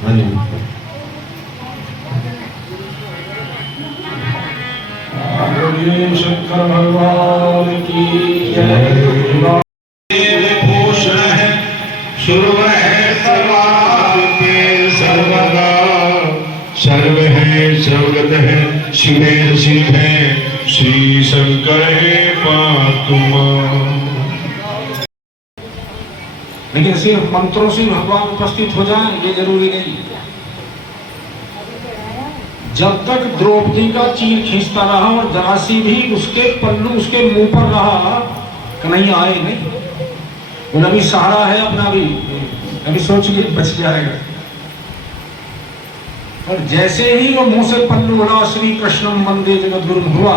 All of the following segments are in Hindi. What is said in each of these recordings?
बोलिए शंकर भगवान की जय। भूषण है सुरव है सर्वाग के सर्वगा, सर्व है सर्वगत है शिवेर शिव है श्री शंकर है पातुमा। लेकिन सिर्फ मंत्रों से भगवान उपस्थित हो जाएं ये जरूरी नहीं। जब तक द्रौपदी का चीर खींचता रहा और जरासी भी उसके पल्लू उसके मुंह पर रहा, कन्हैया आए नहीं। वो अभी सहारा है अपना, भी अभी सोच के बच जाएगा। और जैसे ही वो मुंह से पल्लू उड़ा श्री कृष्णम वंदे जगद्गुरु हुआ,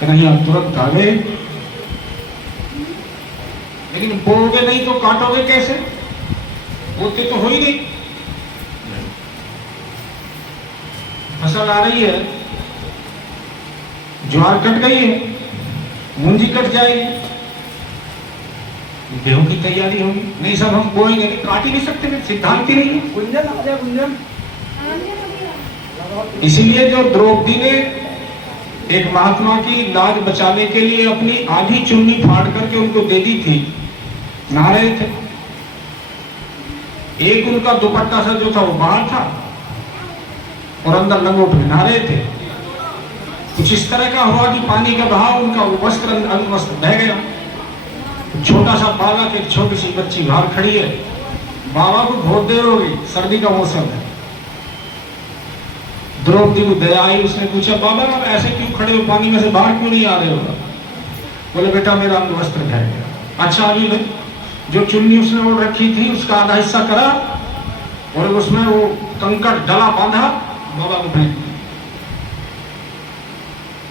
कन्हैया तुरंत आ गए। लेकिन बोलोगे नहीं तो काटोगे कैसे? बोलते तो हो ही नहीं। फसल आ रही है, ज्वार कट गई है, मूंजी कट जाएगी, गेहूं की तैयारी होगी। नहीं सब हम बोएंगे, नहीं काट ही नहीं सकते, सिद्धांत ही नहीं है। गुंजन आ जाए गुंजन। इसीलिए जो द्रौपदी ने एक महात्मा की लाज बचाने के लिए अपनी आधी चुन्नी फाड़ करके उनको दे दी थी, नहा रहे थे। एक उनका दुपट्टा सा जो था वो बाहर था और अंदर लंगोट में नहा रहे थे। कुछ इस तरह का हुआ कि पानी का बहाव उनका वस्त्र अंगवस्त्र बह गया। छोटा सा बालक, एक छोटी सी बच्ची बाहर खड़ी है। बाबा को बहुत देर हो गई, सर्दी का मौसम है। द्रौपदी को दया आई, उसने पूछा बाबा आप ऐसे क्यों खड़े हो, पानी में से बाहर क्यों नहीं आ रहे हो? बोले बेटा मेरा अंगवस्त्र बह गया। अच्छा अभी ले, जो चुन्नी उसने ओढ़ रखी थी उसका आधा हिस्सा करा और उसमें वो कंकड़ डला बांधा, बाबा को फेंक दिया।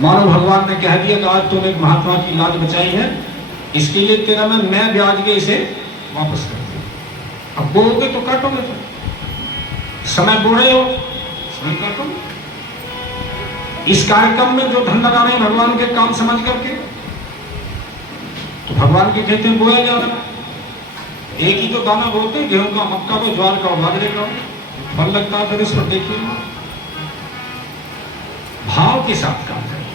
मानो भगवान ने कह दिया कि आज तूने एक महात्मा की लाज बचाई है, इसके लिए तेरा मैं ब्याज के इसे वापस कर दिया। अब बोलोगे तो काटोगे, तो समय बो रहे हो समय काटोगे। इस कार्यक्रम में जो धन लगा रहे हैं भगवान के काम समझ करके, तो भगवान के खेत में बोया जा रहा है। एक ही तो दाना बोलते हैं, गेहूं का, मक्का का, ज्वार का, बाजरे का, फल लगता है। फिर इस पर देखिए भाव के साथ काम करें।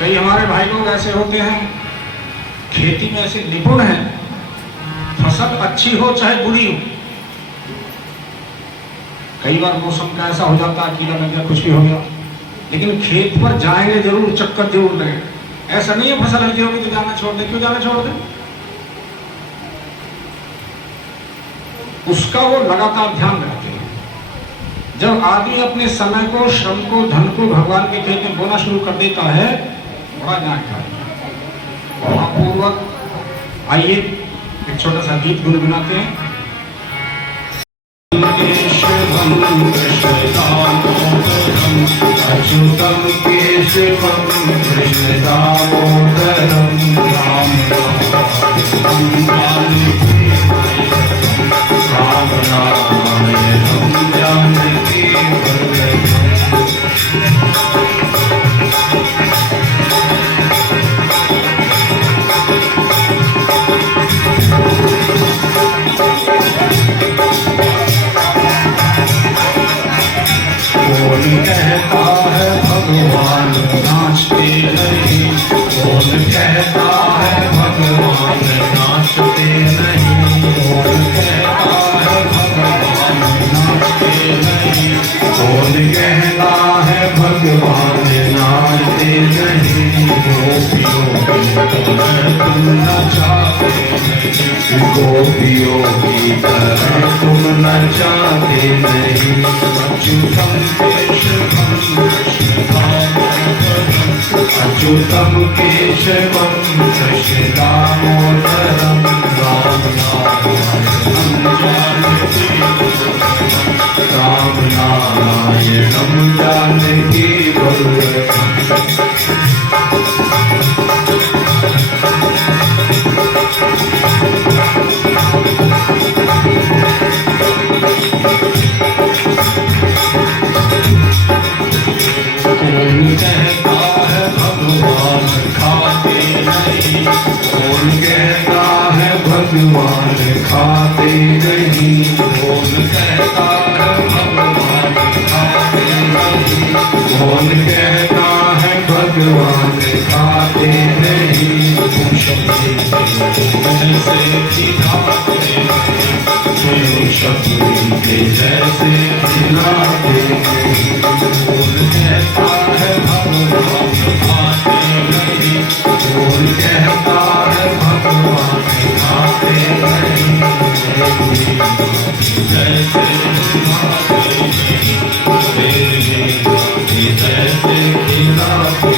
कई हमारे भाई लोग ऐसे होते हैं, खेती में ऐसे निपुण हैं, फसल अच्छी हो चाहे बुरी हो। कई बार मौसम का ऐसा हो जाता है, कीड़ा लग गया, कुछ भी हो गया, लेकिन खेत पर जाएंगे जरूर, चक्कर जरूर लगेगा। ऐसा नहीं है फसल हल्दी होगी तो जाना छोड़ दे। क्यों जाना छोड़ दे? उसका वो लगातार ध्यान रखते हैं। जब आदमी अपने समय को, श्रम को, धन को भगवान के खेत में बोना शुरू कर देता है, बड़ा जानकारी पूर्वक। आइए एक छोटा सा गीत गुनगुनाते हैं। अच्युतम केशवम कृष्ण दामोदरम राम नारायणं जानकी कौन कहता है भगवान नाचते नहीं, कौन कहता है भगवान नाचते नहीं, कौन कहता है भगवान नाचते नहीं, कौन कहता है भगवान नाचते नहीं। गोपियों की तरह तुम नचाते नहीं, गोपियों की तरह तुम नचाते नहीं। अच्युतम केशवम कृष्ण दामोदरम, अच्युतम केशवम कृष्ण दामोदरम राम नारायणं जानकी राम नारायणं जानकी वल्लभम्। कौन कहता है भगवान खाते नहीं, कौन कहता है भगवान खाते जैसे खिलाते शबनम के जैसे खिलाते बोल कहता है भगवान आते नहीं, बोल कहता है भगवान आते नहीं, जैसे खिलाते जैसे खिलाते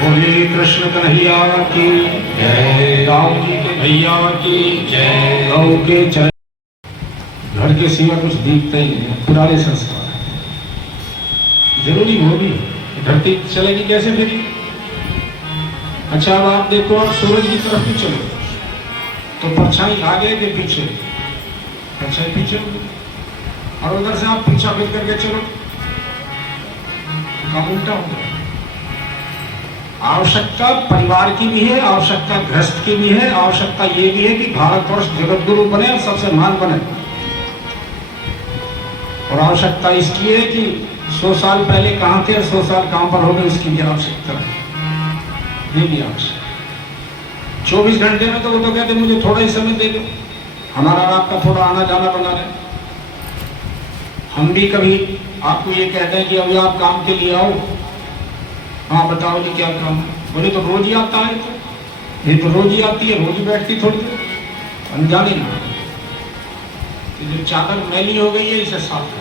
बोले कृष्ण कन्हैया की जय, राम जी के भैया की जय, गौ के जय। घर के सिवा कुछ दिखता ही नहीं, पुराने संस्कार जरूरी वो भी, धरती चलेगी कैसे फिर। अच्छा अब आप देखो, आप सूरज की तरफ भी चलो तो परछाई आगे के पीछे, परछाई पीछे, और उधर से आप पीछा फिर करके चलो, काम उल्टा हो गया। आवश्यकता परिवार की भी है, आवश्यकता गृहस्थ की भी है, आवश्यकता ये भी है कि भारतवर्ष जगत गुरु बने और सबसे महान बने, और आवश्यकता इसकी है कि 100 साल पहले कहां थे और 100 साल कहां पर हो गए, उसकी भी आवश्यकता है। ये भी आवश्यक 24 घंटे में तो वो तो कहते मुझे थोड़ा ही समय दे दो, हमारा आपका थोड़ा आना जाना बना रहे। हम भी कभी आपको ये कहते हैं कि अभी आप काम के लिए आओ, हाँ बताओ जी क्या काम है, बोले तो रोज ही आता है, तो ये तो रोज ही आती है, रोज ही बैठती थोड़ी देर, अनजानी ना तो जो चादर मैली हो गई है इसे साफ कर।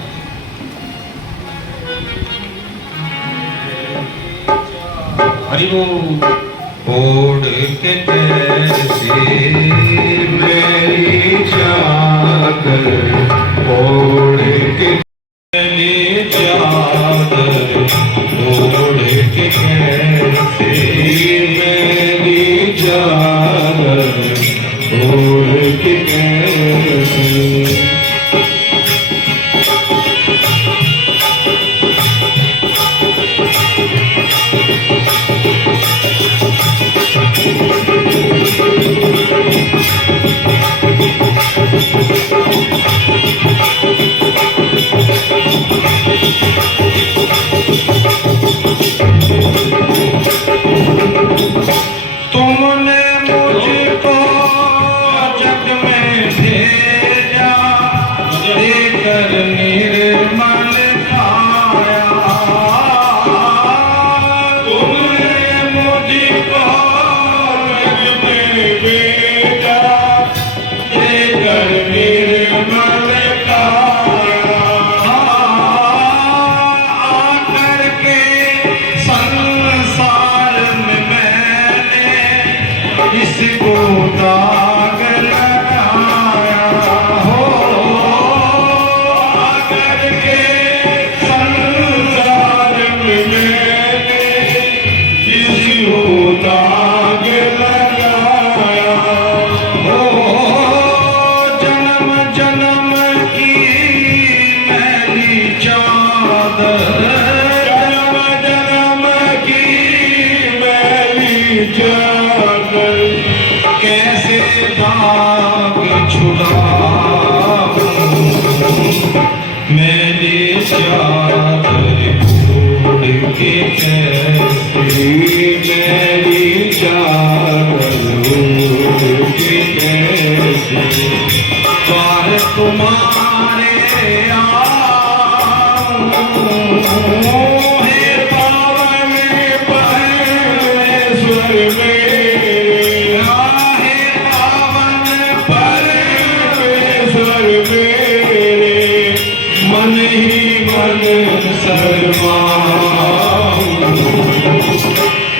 हरि बोल। ओढ़ के जैसे मेरी चादर, ओढ़ के मेरी चादर, ओढ़ के कैसे मेरी चादर, ओढ़ के कैसे। तुमने मुझको जग में भेजा, देकर निर्मल काया। तुमने मुझको जग में भेजा, देकर निर्मल काया। आकर के संसार में इसको दाग लगाया हो, आकर के संसार में मैंने इसको दाग लगाया हो। जन्म जन्म की मैली चादर, जन्म जन्म की मैली चादर, कैसे दाग छुड़ाऊं मैंने चादर ओढ़ के कैसे, मेरी चादर ओढ़ के कैसे। द्वार तुम्हारे आऊं हे पावन परमेश्वर मेरे, मन ही मन शर्माऊं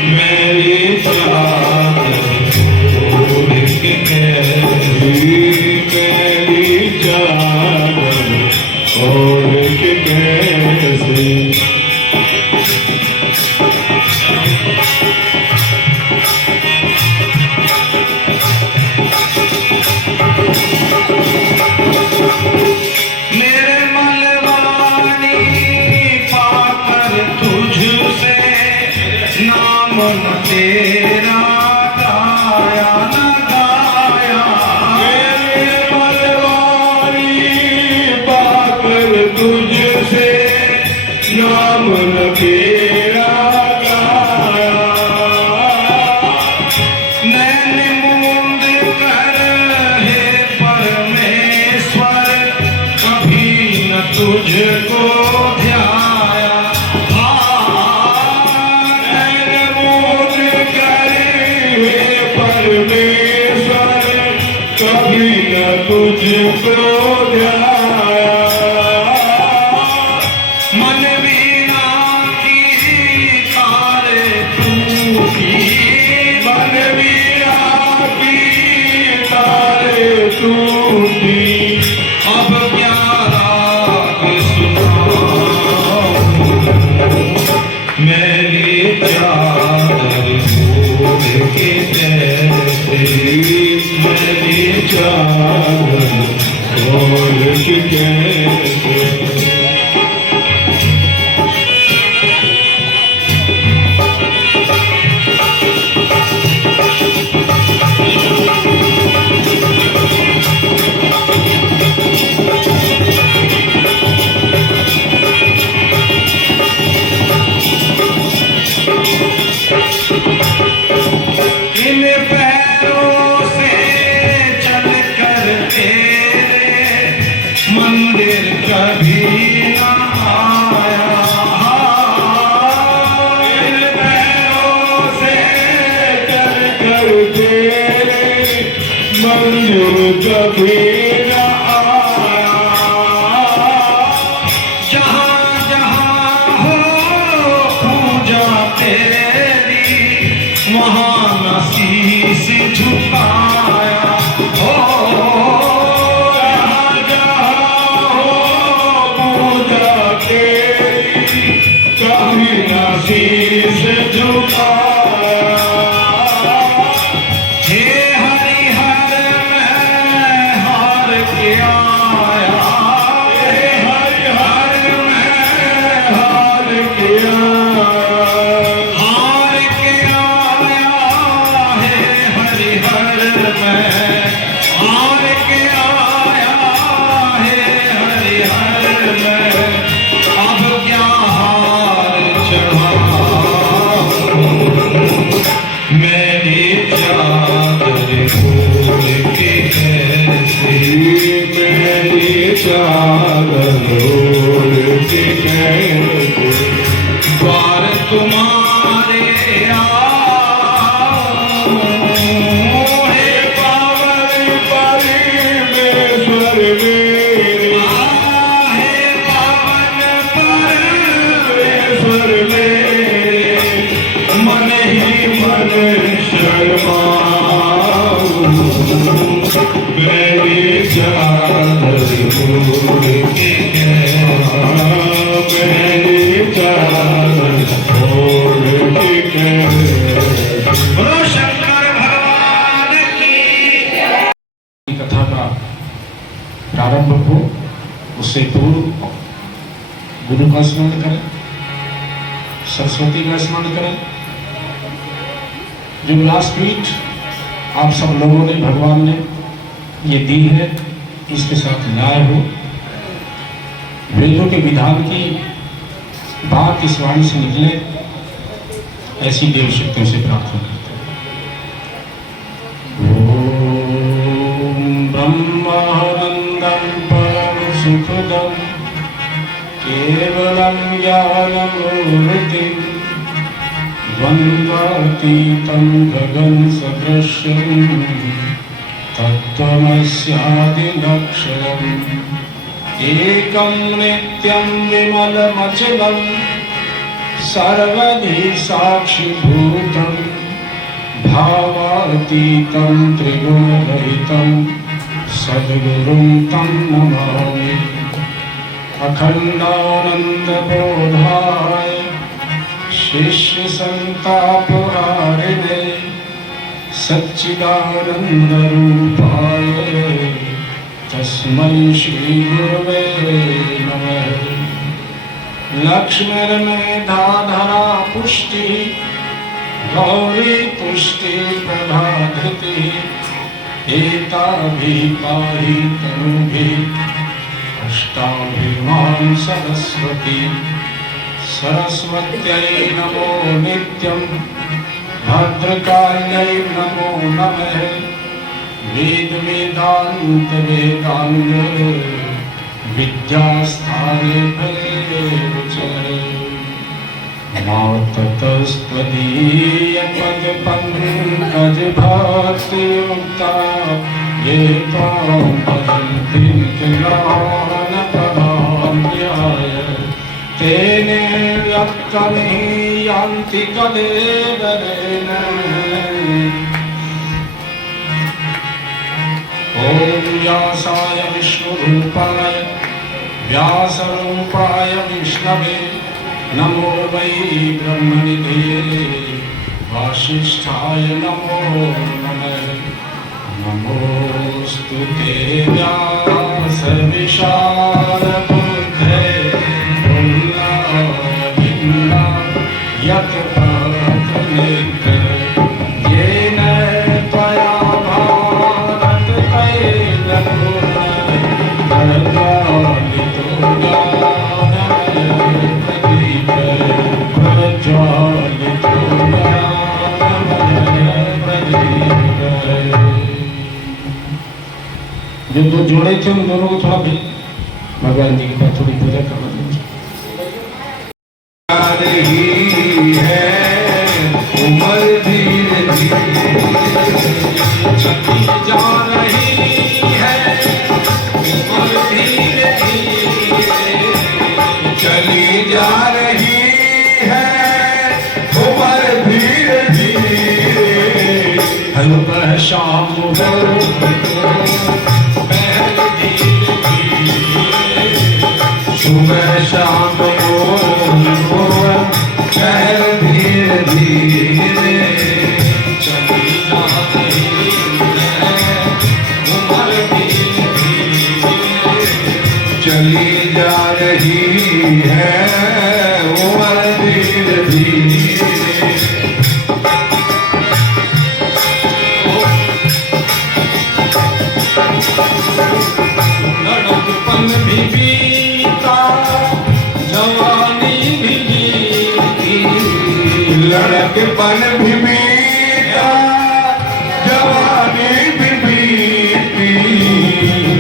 मेरी चादर ओढ़ के कैसे, मेरी चादर ओढ़ के कैसे। तेरा गाया न गाया, मेरे मलवारी पाकर तुझसे यामन तेरा गाया, नैन मूंद कर हे परमेश्वर, कभी न तुझको ध्याया। नैन मूंद कर हे परमेश्वर, कभी न तुझको ध्याया। मन वीणा की तारे टूटी, मन वीणा की तारे टूटी, अब क्या राग सुनाऊं, मैंने चादर ओढ़ के कैसे, मैंने चादर ओढ़ के कैसे। इन पैरों से चल कर तेरे मंदिर कभी न आया। इन पैरों से चल कर तेरे मंदिर कभी न आया। जहाँ जहाँ हो पूजा तेरी, वहाँ न शीश झुकाया। हो जहाँ जहाँ हो पूजा तेरी, कभी न शीश झुकाया। हे हरिहर मैं हार के आया, हे हरिहर मैं हार के आया, हार के आया। हे हरिहर मैं हार के आया, हे हरिहर मैं अब क्या हार चढ़ाऊं, मैंने चादर ओढ़ के कैसे, मैंने चादर ओढ़ के कैसे द्वार तुम्हारे आऊं। हे पावन परमेश्वर मेरे, हे पावन परमेश्वर मेरे, मन ही मन शर्माऊं, मैंने चादर ओढ़ के कैसे, मैंने चादर ओढ़ के कैसे। बोलो शंकर भगवान की। कथा का प्रारंभ हो उससे पूर्व गुरु का स्मरण करें, सरस्वती का स्मरण करें। जो व्यासपीठ आप सब लोगों ने, भगवान ने ये दी है, इसके साथ न्याय हो। वेदों के विधान की बात इस वाणी से निकले, ऐसी देव शक्तियों से प्रार्थना करते हैं। ओम ब्रह्मानंदं परम सुखदं केवलं ज्ञानमूर्तिं द्वन्द्वातीतं गगन सदृशं तत्त्वमस्यादिलक्षणम् एकं नित्यं विमलमचलं सर्वधि साक्षिभूतं भावातीतं त्रिगुणरहितं सद्गुरुं तं नमामि। अखण्डानन्दबोधाय शिष्यसन्तापहारिणे सच्चिदानन्दरूपाय तस्मै श्रीगुरवे नमः। लक्ष्मीर्मेधाधरा पुष्टि गौरी पुष्टि प्रभाधृति एताभिः पाहि तनुभिः अष्टाभिमां सरस्वती। सरस्वत्यै नमो नित्यं भद्रकाल्यै नमो नमः वेद वेदांत वेदांग विद्यास्थाने ततस्त्वदीय पद पंकज भक्ति युक्ता ये त्वां भजन्ति किलान पदान्याय तेने यत्कनि यान्ति कलेवरेण ॐ व्यासाय विष्णुरूपाय व्यासरूपाय विष्णवे नमो वै ब्रह्मनिधये वासिष्ठाय नमो नमः नमोऽस्तु ते व्यास विशालबुद्धे पुल्लाभिन्ना यत् पथनित्र येन त्वया जो दो जोड़े थे उन दोनों को थोड़ा भी भगवान जी के पास थोड़ी पूजा करवा दीजिए। है उमर धीरे धीरे चली जा रही है उमर धीरे धीरे चली जा रही है उमर धीरे धीरे सुबह शाम हो सुबह शाम को शहर धीरे धीरे चली जा रही है उमर धीरे धीरे चली जा रही है उमर धीरे धीरे लड़कपन भी बीता जवानी भी बीती लड़कपन भी बीता जवानी भी बीती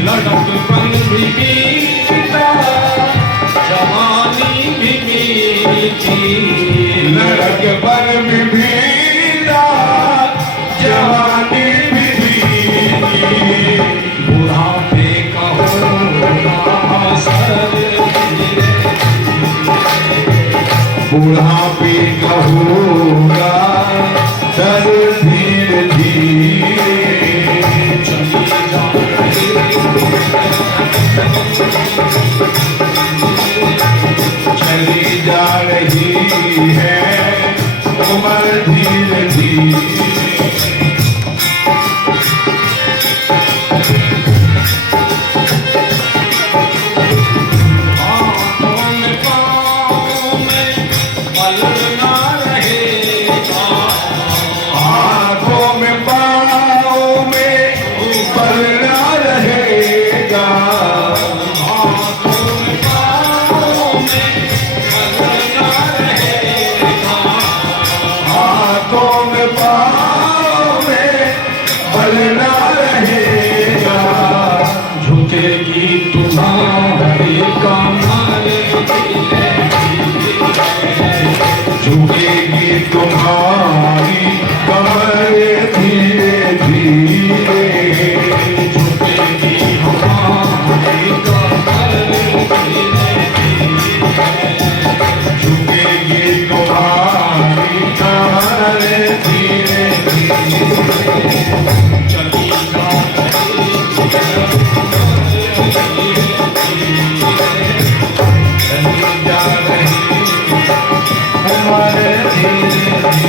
लड़कपन भी बीता जवानी भी बीती लड़कपन भी बीता जवानी भी बीती बुढ़ापे का होगा असर बुढ़ापे का होगा सर धीरे धीरे चली जा रही चली जा रही है उमर धीरे धीरे हाथों में पाँव में बल ना रहेगा हाथों में पाँव में बल ना रहेगा हाथों में पाँव में बल ना रहेगा हाथों में पाँव में बल ना रहेगा झुकेगी तुम्हारी कमर झुकेगी तुम्हारी कमर धीरे धीरे झुकेगी हमारी कमर झुकेगी तुम्हारी कमर धीरे धीरे चली जा चली जा रही उमर धीरे धीरे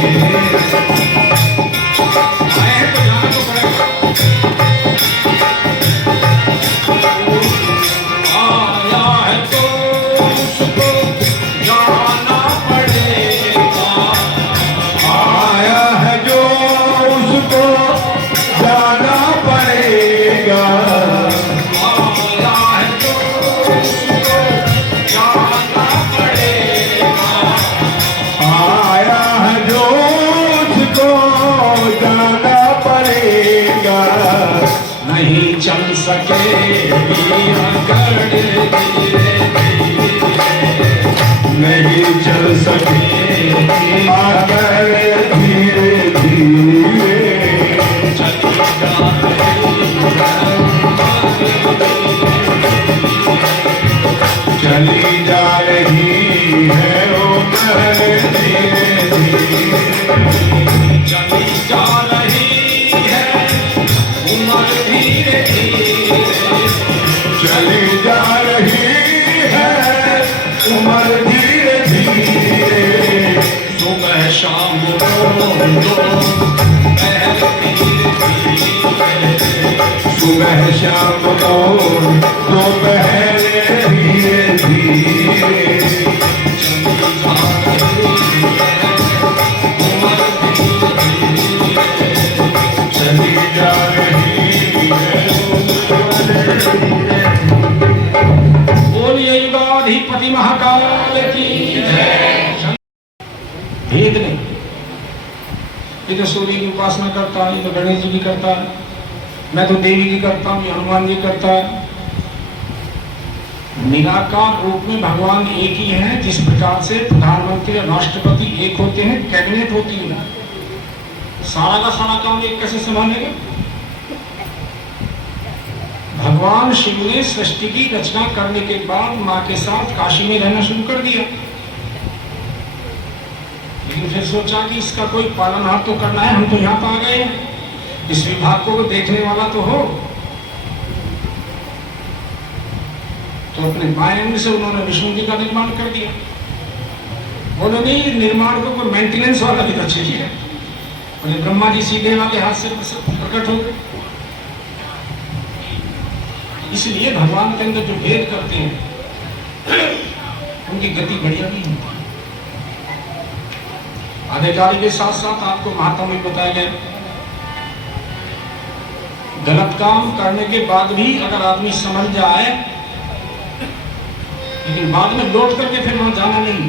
सके अगर धीरे नहीं चल सके अगर धीरे धीरे चली जा रही है उम्र धीरे धीरे चली जा रही है उम्र धीरे धीरे चली जा रही है उम्र धीरे धीरे सुबह शाम दो सुबह शाम दोपहर धीरे धीरे चली जा रही है बोलिए युगाधिपति महाकाल की जय। भेद नहीं, ये तो सूर्य की उपासना करता है, ये तो गणेश जी की करता है, मैं तो देवी की करता हूँ, ये हनुमान जी करता है। निराकार रूप में भगवान एक ही है। जिस प्रकार से प्रधानमंत्री और राष्ट्रपति एक होते हैं, कैबिनेट होती है, सारा का सारा काम एक कैसे संभालेगा? भगवान शिव ने सृष्टि की रचना करने के बाद मां के साथ काशी में रहना शुरू कर दिया, लेकिन फिर सोचा कि इसका कोई पालनहार तो करना है, हम तो यहाँ पर आ गए हैं, इस विभाग को देखने वाला तो हो। तो अपने बाएं से उन्होंने विष्णु जी का निर्माण कर दिया। बोले नहीं, निर्माण को कोई मेंटेनेंस वाला भी तो चाहिए। बोले ब्रह्मा जी सीधे वाले हाथ से प्रकट हो गए। इसलिए भगवान के अंदर जो भेद करते हैं उनकी गति बढ़िया नहीं होती। अधिकारी के साथ साथ आपको महात्मा में बताया गया, गलत काम करने के बाद भी अगर आदमी समझ जाए, लेकिन बाद में लौट करके फिर वहां जाना नहीं।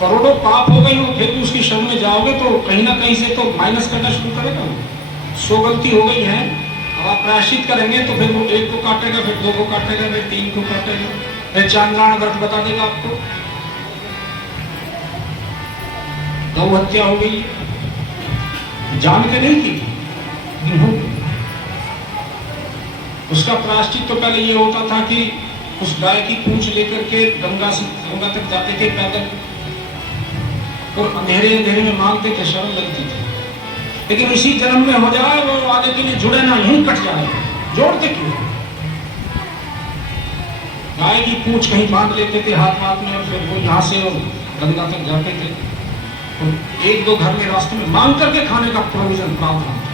करोड़ों पाप हो गई हो, फिर भी उसकी शरण में जाओगे तो कहीं ना कहीं से तो माइनस करना शुरू करेगा। 100 गलती हो गई है, अब आप प्रायश्चित करेंगे तो फिर वो 1 को काटेगा, फिर 2 को काटेगा, फिर 3 को काटेगा, फिर चांद्रायण व्रत बता देगा आपको। गौ हत्या हो गई, जान के नहीं की, लेकिन हो गई। उसका प्रायश्चित तो पहले ये होता था कि उस गाय की पूंछ लेकर के गंगा तक जाते थे पैदल, और अंधेरे अंधेरे में मांगते थे, शर्म लगती थी। लेकिन इसी जन्म में हो जाए वो आगे के लिए जुड़े ना, यहीं कट जाए, जोड़ते क्यों? गाय की पूंछ कहीं बांध लेते थे हाथ में, और फिर वो यहाँ से गंगा तक जाते थे। और 1-2 घर में रास्ते में मांग करके खाने का प्रोविजन प्राप्त होता।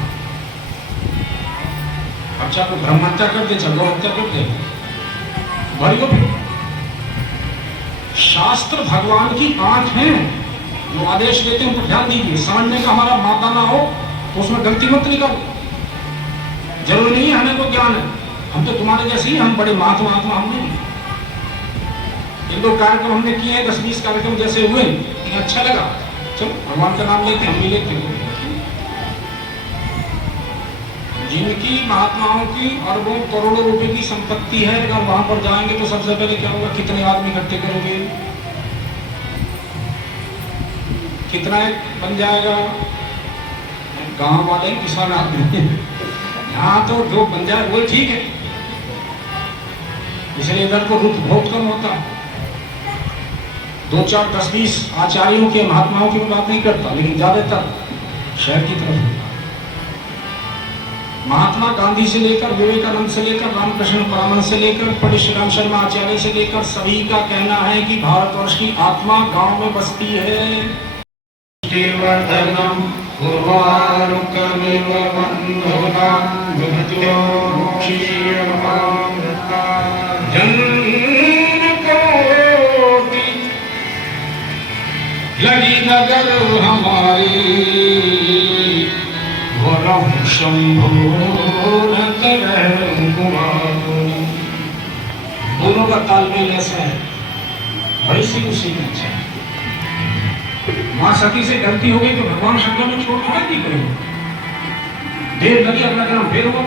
अच्छा को ब्रह्म हत्या कर दे, गौ हत्या कर दे, भरी को। शास्त्र भगवान की आंख है, जो आदेश देते हैं उनको ध्यान दीजिए। समझने का हमारा मादा ना हो तो उसमें गलती मत निकालो। जरूरी नहीं है हमें को ज्ञान है, हम तो तुम्हारे जैसे ही, हम बड़े महात्मा हम नहीं। 1-2 कार्यक्रम हमने किए हैं, 10-20 कार्यक्रम जैसे हुए, अच्छा लगा, चलो भगवान का नाम लेते, हम भी लेते हैं। जिनकी महात्माओं की अरबों करोड़ों रुपए की संपत्ति है, अगर वहां पर जाएंगे तो सबसे पहले क्या होगा? कितने आदमी इकट्ठे करोगे, कितना बन जाएगा? गांव वाले किसान आदमी, यहाँ तो जो बन जाए वो ठीक है, इसलिए इधर तो रुक बहुत कम होता। 2-4, 10-20 आचार्यों के, महात्माओं की मैं बात नहीं करता, लेकिन ज्यादातर शहर की तरफ। महात्मा गांधी से लेकर, विवेकानंद से लेकर, रामकृष्ण परमहंस से लेकर, पंडित श्रीराम शर्मा आचार्य से लेकर, सभी का कहना है कि भारतवर्ष की आत्मा गांव में बसती है। लगी नगर हमारी शंभो दोनों का तालमेल ऐसा है, बड़ी सी खुशी में अच्छा। मां सती से गलती हो गई तो भगवान शंकर में छोड़ के गलती करेंगे। देर लगी, अगला जन्म फिर होगा,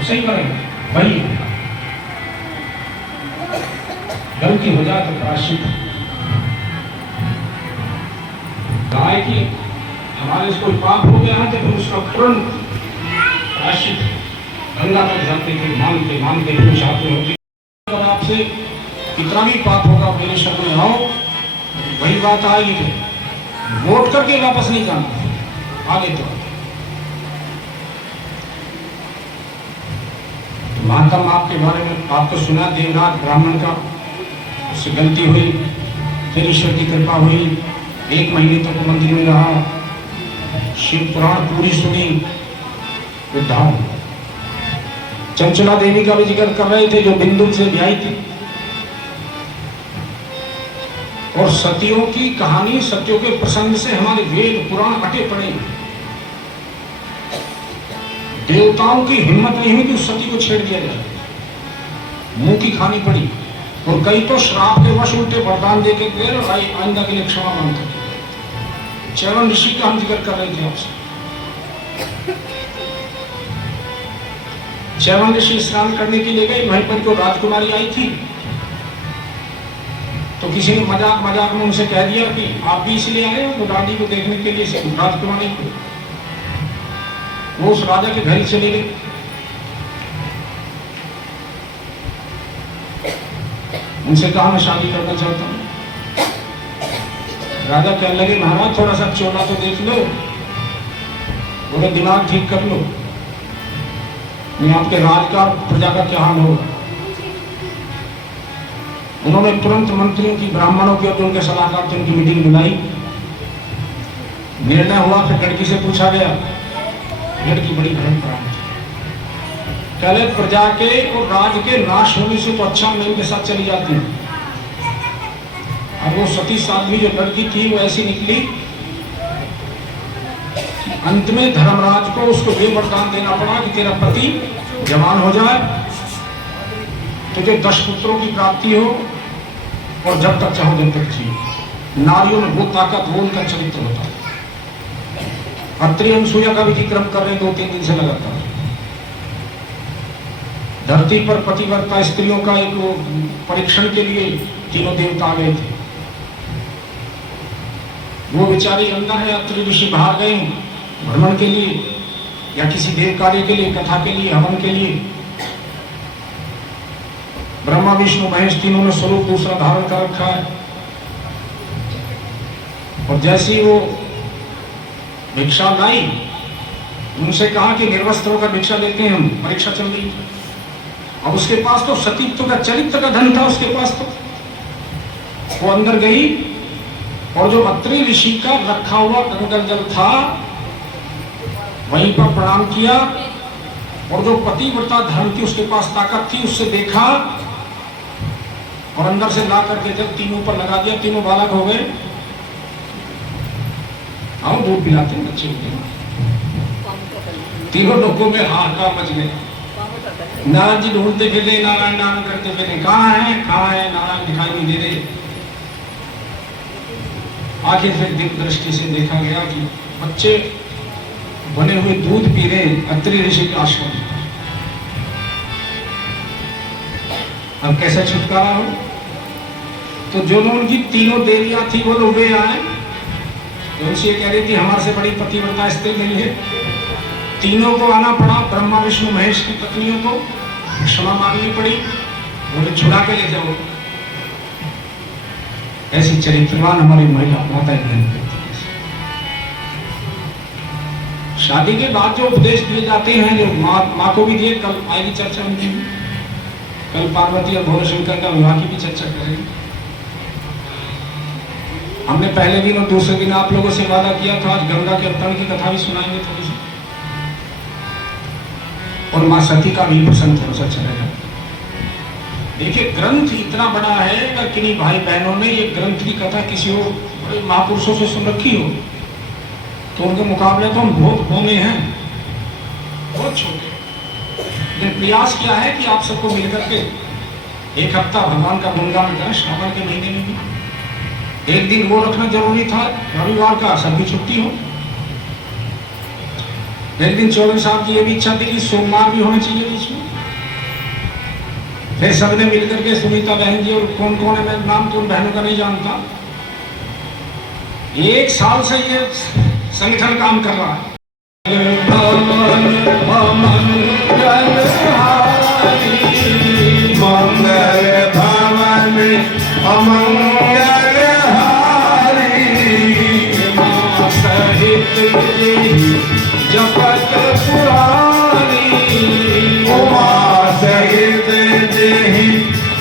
उसे ही करेंगे। वही गलती हो जाए तो प्रायश्चित गाय की हमारे से कोई पाप हो गया है तो फिर उसका तुरंत प्रायश्चित गंगा तक जाते थे, मानते मानते फिर शादी होती। अगर आपसे कितना भी पाप होगा मेरे शरण में आओ, वही बात आएगी, वोट करके वापस नहीं जाना, आगे तो महात्मा आपके बारे में आपको सुना, देवराज ब्राह्मण का, उससे गलती हुई, फिर ईश्वर की कृपा हुई, 1 महीने तक मंदिर में रहा, शिव पुराण पूरी सुनी, उद्धार। चंचला देवी का भी जिक्र कर रहे थे जो बिंदु से ब्याही थी, और सतियों की कहानी, सतियों के प्रसंग से हमारे वेद पुराण अटे पड़े। देवताओं की हिम्मत नहीं हुई कि उस सती को छेड़ दिया जाए, मुंह की खानी पड़ी, और कई तो श्राप के वश उल्टे वरदान दे के गए और आइंदा के लिए क्षमा मांगते। चैवन ऋषि का हम जिक्र कर रहे थे आपसे। चैवन ऋषि स्नान करने के लिए गए, वहीं पर जो राजकुमारी आई थी, तो किसी ने मजाक मजाक में उनसे कह दिया कि आप भी इसलिए आए हो तो रानी को देखने के लिए, राजकुमारी को। वो उस राजा के घर ही चले गए। उनसे कहा मैं शादी करना चाहता हूं। राजा कहने लगे महाराज थोड़ा सा चोला तो देख लो, बोले दिमाग ठीक कर लो, नहीं आपके राज का प्रजा का क्या हाल होगा। उन्होंने तुरंत मंत्रियों की, ब्राह्मणों की और जो उनके सलाहकार थे उनकी मीटिंग बुलाई। निर्णय हुआ, फिर लड़की से पूछा गया, लड़की बड़ी परंपरा पहले प्रजा के और राज के नाश होने से तो अच्छा मैं उनके साथ चली जाती हूँ। अब वो सती साध्वी जो लड़की थी वो ऐसी निकली कि अंत में धर्मराज को उसको ये वरदान देना पड़ा कि तेरा पति जवान हो जाए, तुझे 10 पुत्रों की प्राप्ति हो, और जब तक चाहो जब तक जियो। नारियों में वो ताकत, वो उनका चरित्र होता है। अत्रि अनुसूया का भी जिक्र कर रहे 2-3 दिन से लगातार। धरती पर पतिव्रता स्त्रियों का एक परीक्षण के लिए तीनों देवता आ गए थे। वो बेचारी अंदर है, अत्रि ऋषि बाहर गए भ्रमण के लिए या किसी देव कार्य के लिए, कथा के लिए, हवन के लिए। ब्रह्मा विष्णु महेश तीनों ने स्वरूप दूसरा धारण कर रखा है, और जैसे ही वो भिक्षा लाई, उनसे कहा कि निर्वस्त्र होकर भिक्षा लेते हैं हम, परीक्षा चल रही। अब उसके पास तो सतीत्व का, चरित्र का धन था उसके पास। तो वो अंदर गई और जो अत्रि ऋषि का रखा हुआ गंगा जल था वहीं पर प्रणाम किया, और जो पतिव्रता धर्म की उसके पास ताकत थी उससे देखा, और अंदर से ला करके जब तीनों पर लगा दिया, तीनों बालक हो गए। आओ दूध पिलाते हैं बच्चे को। तीनों लोगों में हाहाकार मच गए। नारायण जी ढूंढते फिरे, नारायण नारायण करते फिरे, कहाँ है नारायण दिखाई नहीं दे रहे। आखिर फिर दिव्य दृष्टि से देखा गया कि बच्चे बने हुए दूध पी रहे अत्रि ऋषि के आश्रम में। अब कैसे छुटकारा हो? तो जो लोगों की तीनों देवियां थी वो लोग वे आए, तो उनसे कह रही थी हमारे से बड़ी पतिव्रता स्त्री नहीं है। तीनों को आना पड़ा, ब्रह्मा विष्णु महेश की पत्नियों को क्षमा मांगनी पड़ी, बोले छुड़ा के ले जाओ। ऐसी चरित्रवान हमारी महिला माताएं बहन करती है। शादी के बाद जो उपदेश दिए जाते हैं, जो माँ को भी दिए, कल आएगी चर्चा उनकी भी। कल पार्वती और भोलेशंकर का विवाह की भी चर्चा करेंगे। हमने पहले दिन और दूसरे दिन आप लोगों से वादा किया था, आज गंगा के अवतरण की कथा भी सुनाएंगे थोड़ी सी, और मां सती का भी प्रसंग थोड़ा सा चलेगा। देखिए ग्रंथ इतना बड़ा है कि किन्हीं भाई बहनों ने ये ग्रंथ की कथा किसी और बड़े महापुरुषों से सुन रखी हो, तो उनके मुकाबले तो हम बहुत होने हैं, बहुत छोटे। लेकिन प्रयास क्या है कि आप सबको मिलकर के एक हफ्ता भगवान का गुणगान करें। श्रावण के महीने में भी एक दिन वो रखना जरूरी था, रविवार का सबकी छुट्टी हो, एक दिन चौबे साहब की ये भी इच्छा थी कि सोमवार भी होना चाहिए बीच में। फिर सबने मिलकर के सुनीता बहन जी और कौन कौन है, मैं नाम तो उन बहनों का नहीं जानता, 1 साल से ये संगठन काम कर रहा है। मंगल भवन अमंगल हारी, सहित जपत पुरारी, उमा सहित जेहि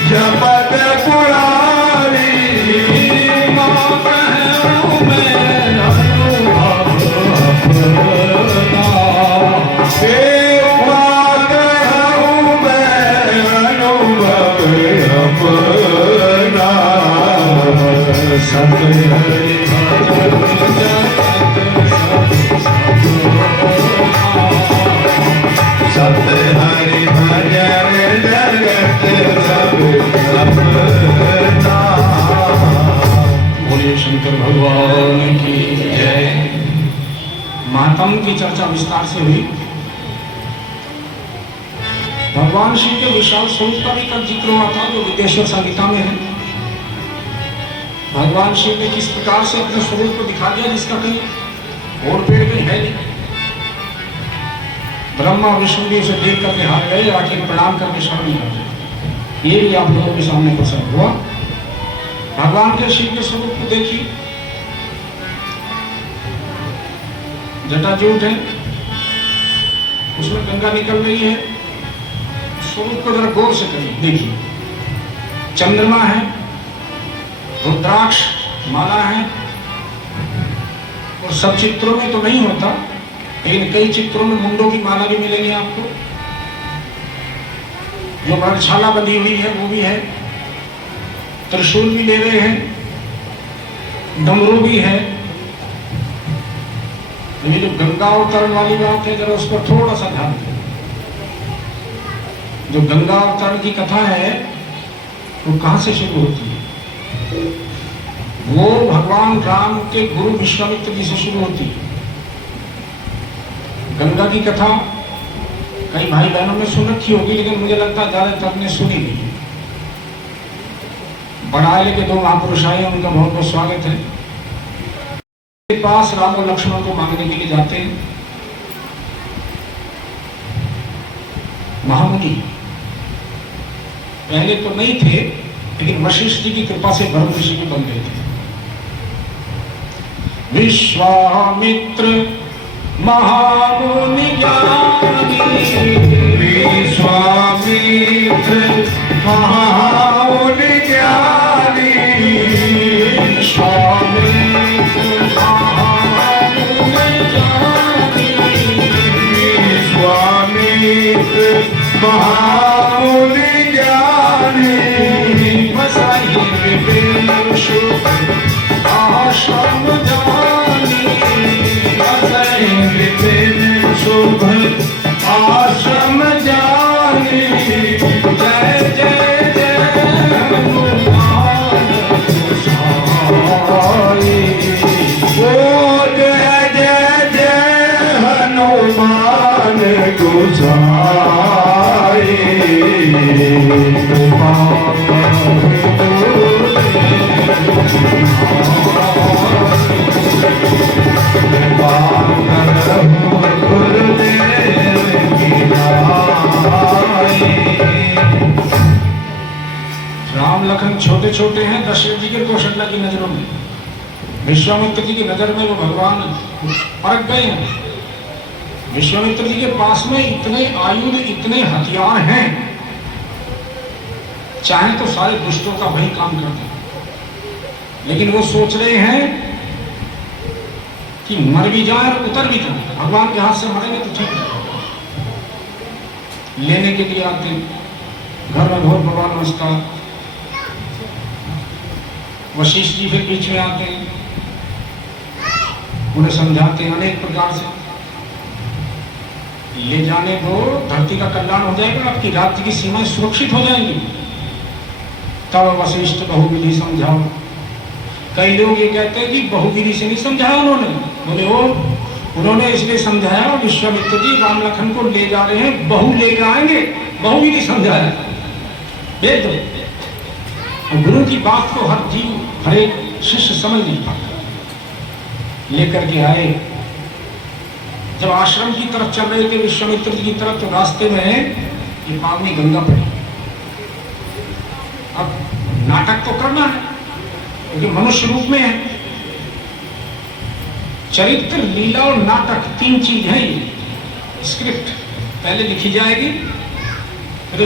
जपत पुरारी, माँ कहूँ मैं अनुभव अपना, सेवा कहूँ मैं अनुभव अपना, सत हरि भजन सत हरि भजन जगत सब अपना। बोलिए शंकर भगवान की जय। महात्म की चर्चा विस्तार से हुई। भगवान शिव के विशाल स्वरूप का भी कल जिक्र हुआ था जो विदेश्वर संहिता में है। भगवान शिव ने किस प्रकार से अपने स्वरूप को दिखा दिया जिसका कहीं और पेड़ में है नहीं। ब्रह्मा विष्णु भी उसे देख करके हार गए, आखिर प्रणाम करके शरण नहीं गए। ये भी आप लोगों के सामने प्रसंग हुआ। भगवान के शिव के स्वरूप को देखिए, जटाजूट है, उसमें गंगा निकल रही है। स्वरूप को जरा गौर से करिए, देखिए। चंद्रमा है, रुद्राक्ष माला है, और सब चित्रों में तो नहीं होता, लेकिन कई चित्रों में मुंडों की माला भी मिलेगी आपको। जो वर्णशाला बंधी हुई है वो भी है, त्रिशूल भी ले रहे हैं, डमरू भी है। ये जो गंगा अवतरण वाली बात है, जरा उस पर थोड़ा सा ध्यान दें। जो गंगा अवतरण की कथा है वो कहां से शुरू होती है? वो भगवान राम के गुरु विश्वामित्र जी से शुरू होती है। गंगा की कथा कई भाई बहनों ने सुन रखी होगी, लेकिन मुझे लगता है ज्यादातर ने सुनी नहीं। बड़ाले के 2 महापुरुष आए, उनका बहुत बहुत स्वागत है। के पास राम और लक्ष्मण को मांगने के लिए जाते हैं। महामुनि पहले तो नहीं थे, लेकिन वशिष्ठ जी की कृपा से भरत ऋषि भी बन गए थे। विश्वामित्र महामुनि ज्ञानी, विश्वामित्र महामुनि ज्ञानी, विश्वामित्र महामुनि ज्ञानी, विश्वामित्र महामुनि ज्ञानी, बसाई विपिन शुभ आश्रम जानी, बसाई विपिन शुभ आश्रम जानी, जय जय जय हनुमान गोसाई। ओ जय जय जय हनुमान गोसाई। राम लखन छोटे छोटे हैं दशरथ जी के कौशल्या की नजरों में। विश्वामित्र जी की नजर में वो भगवान परख गए हैं। विश्वामित्र जी के पास में इतने आयुध, इतने हथियार हैं, चाहे तो सारे दुष्टों का वही काम करते हैं, लेकिन वो सोच रहे हैं कि मर भी जाए और उतर भी जाए, भगवान के हाथ से मरेंगे तो ठीक है। लेने के लिए आते हैं, घर में घोर भगवान नमस्कार। वशिष्ठ जी फिर बीच में आते हैं, उन्हें समझाते हैं अनेक प्रकार से, ले जाने दो, धरती का कल्याण हो जाएगा, आपकी राज्य की सीमाएं सुरक्षित हो जाएंगी। तब वशिष्ठ बहुविधि समझाओ। कई लोग ये कहते हैं कि बहुविधि से नहीं समझाया उन्होंने, बोले ओ उन्होंने इसलिए समझाया, विश्वामित्र जी राम लखन को ले जा रहे हैं, बहू लेकर आएंगे, बहू भी नहीं समझाया, भेज दो। और गुरु की बात को हर जीव, हर एक शिष्य समझ नहीं पाता। लेकर के आए, जब आश्रम की तरफ चल रहे थे विश्वामित्र जी की तरफ, तो रास्ते में ये पावनी गंगा पड़ी। अब नाटक तो करना है क्योंकि मनुष्य रूप में है। चरित्र, लीला और नाटक तीन चीज है। स्क्रिप्ट पहले लिखी जाएगी, फिर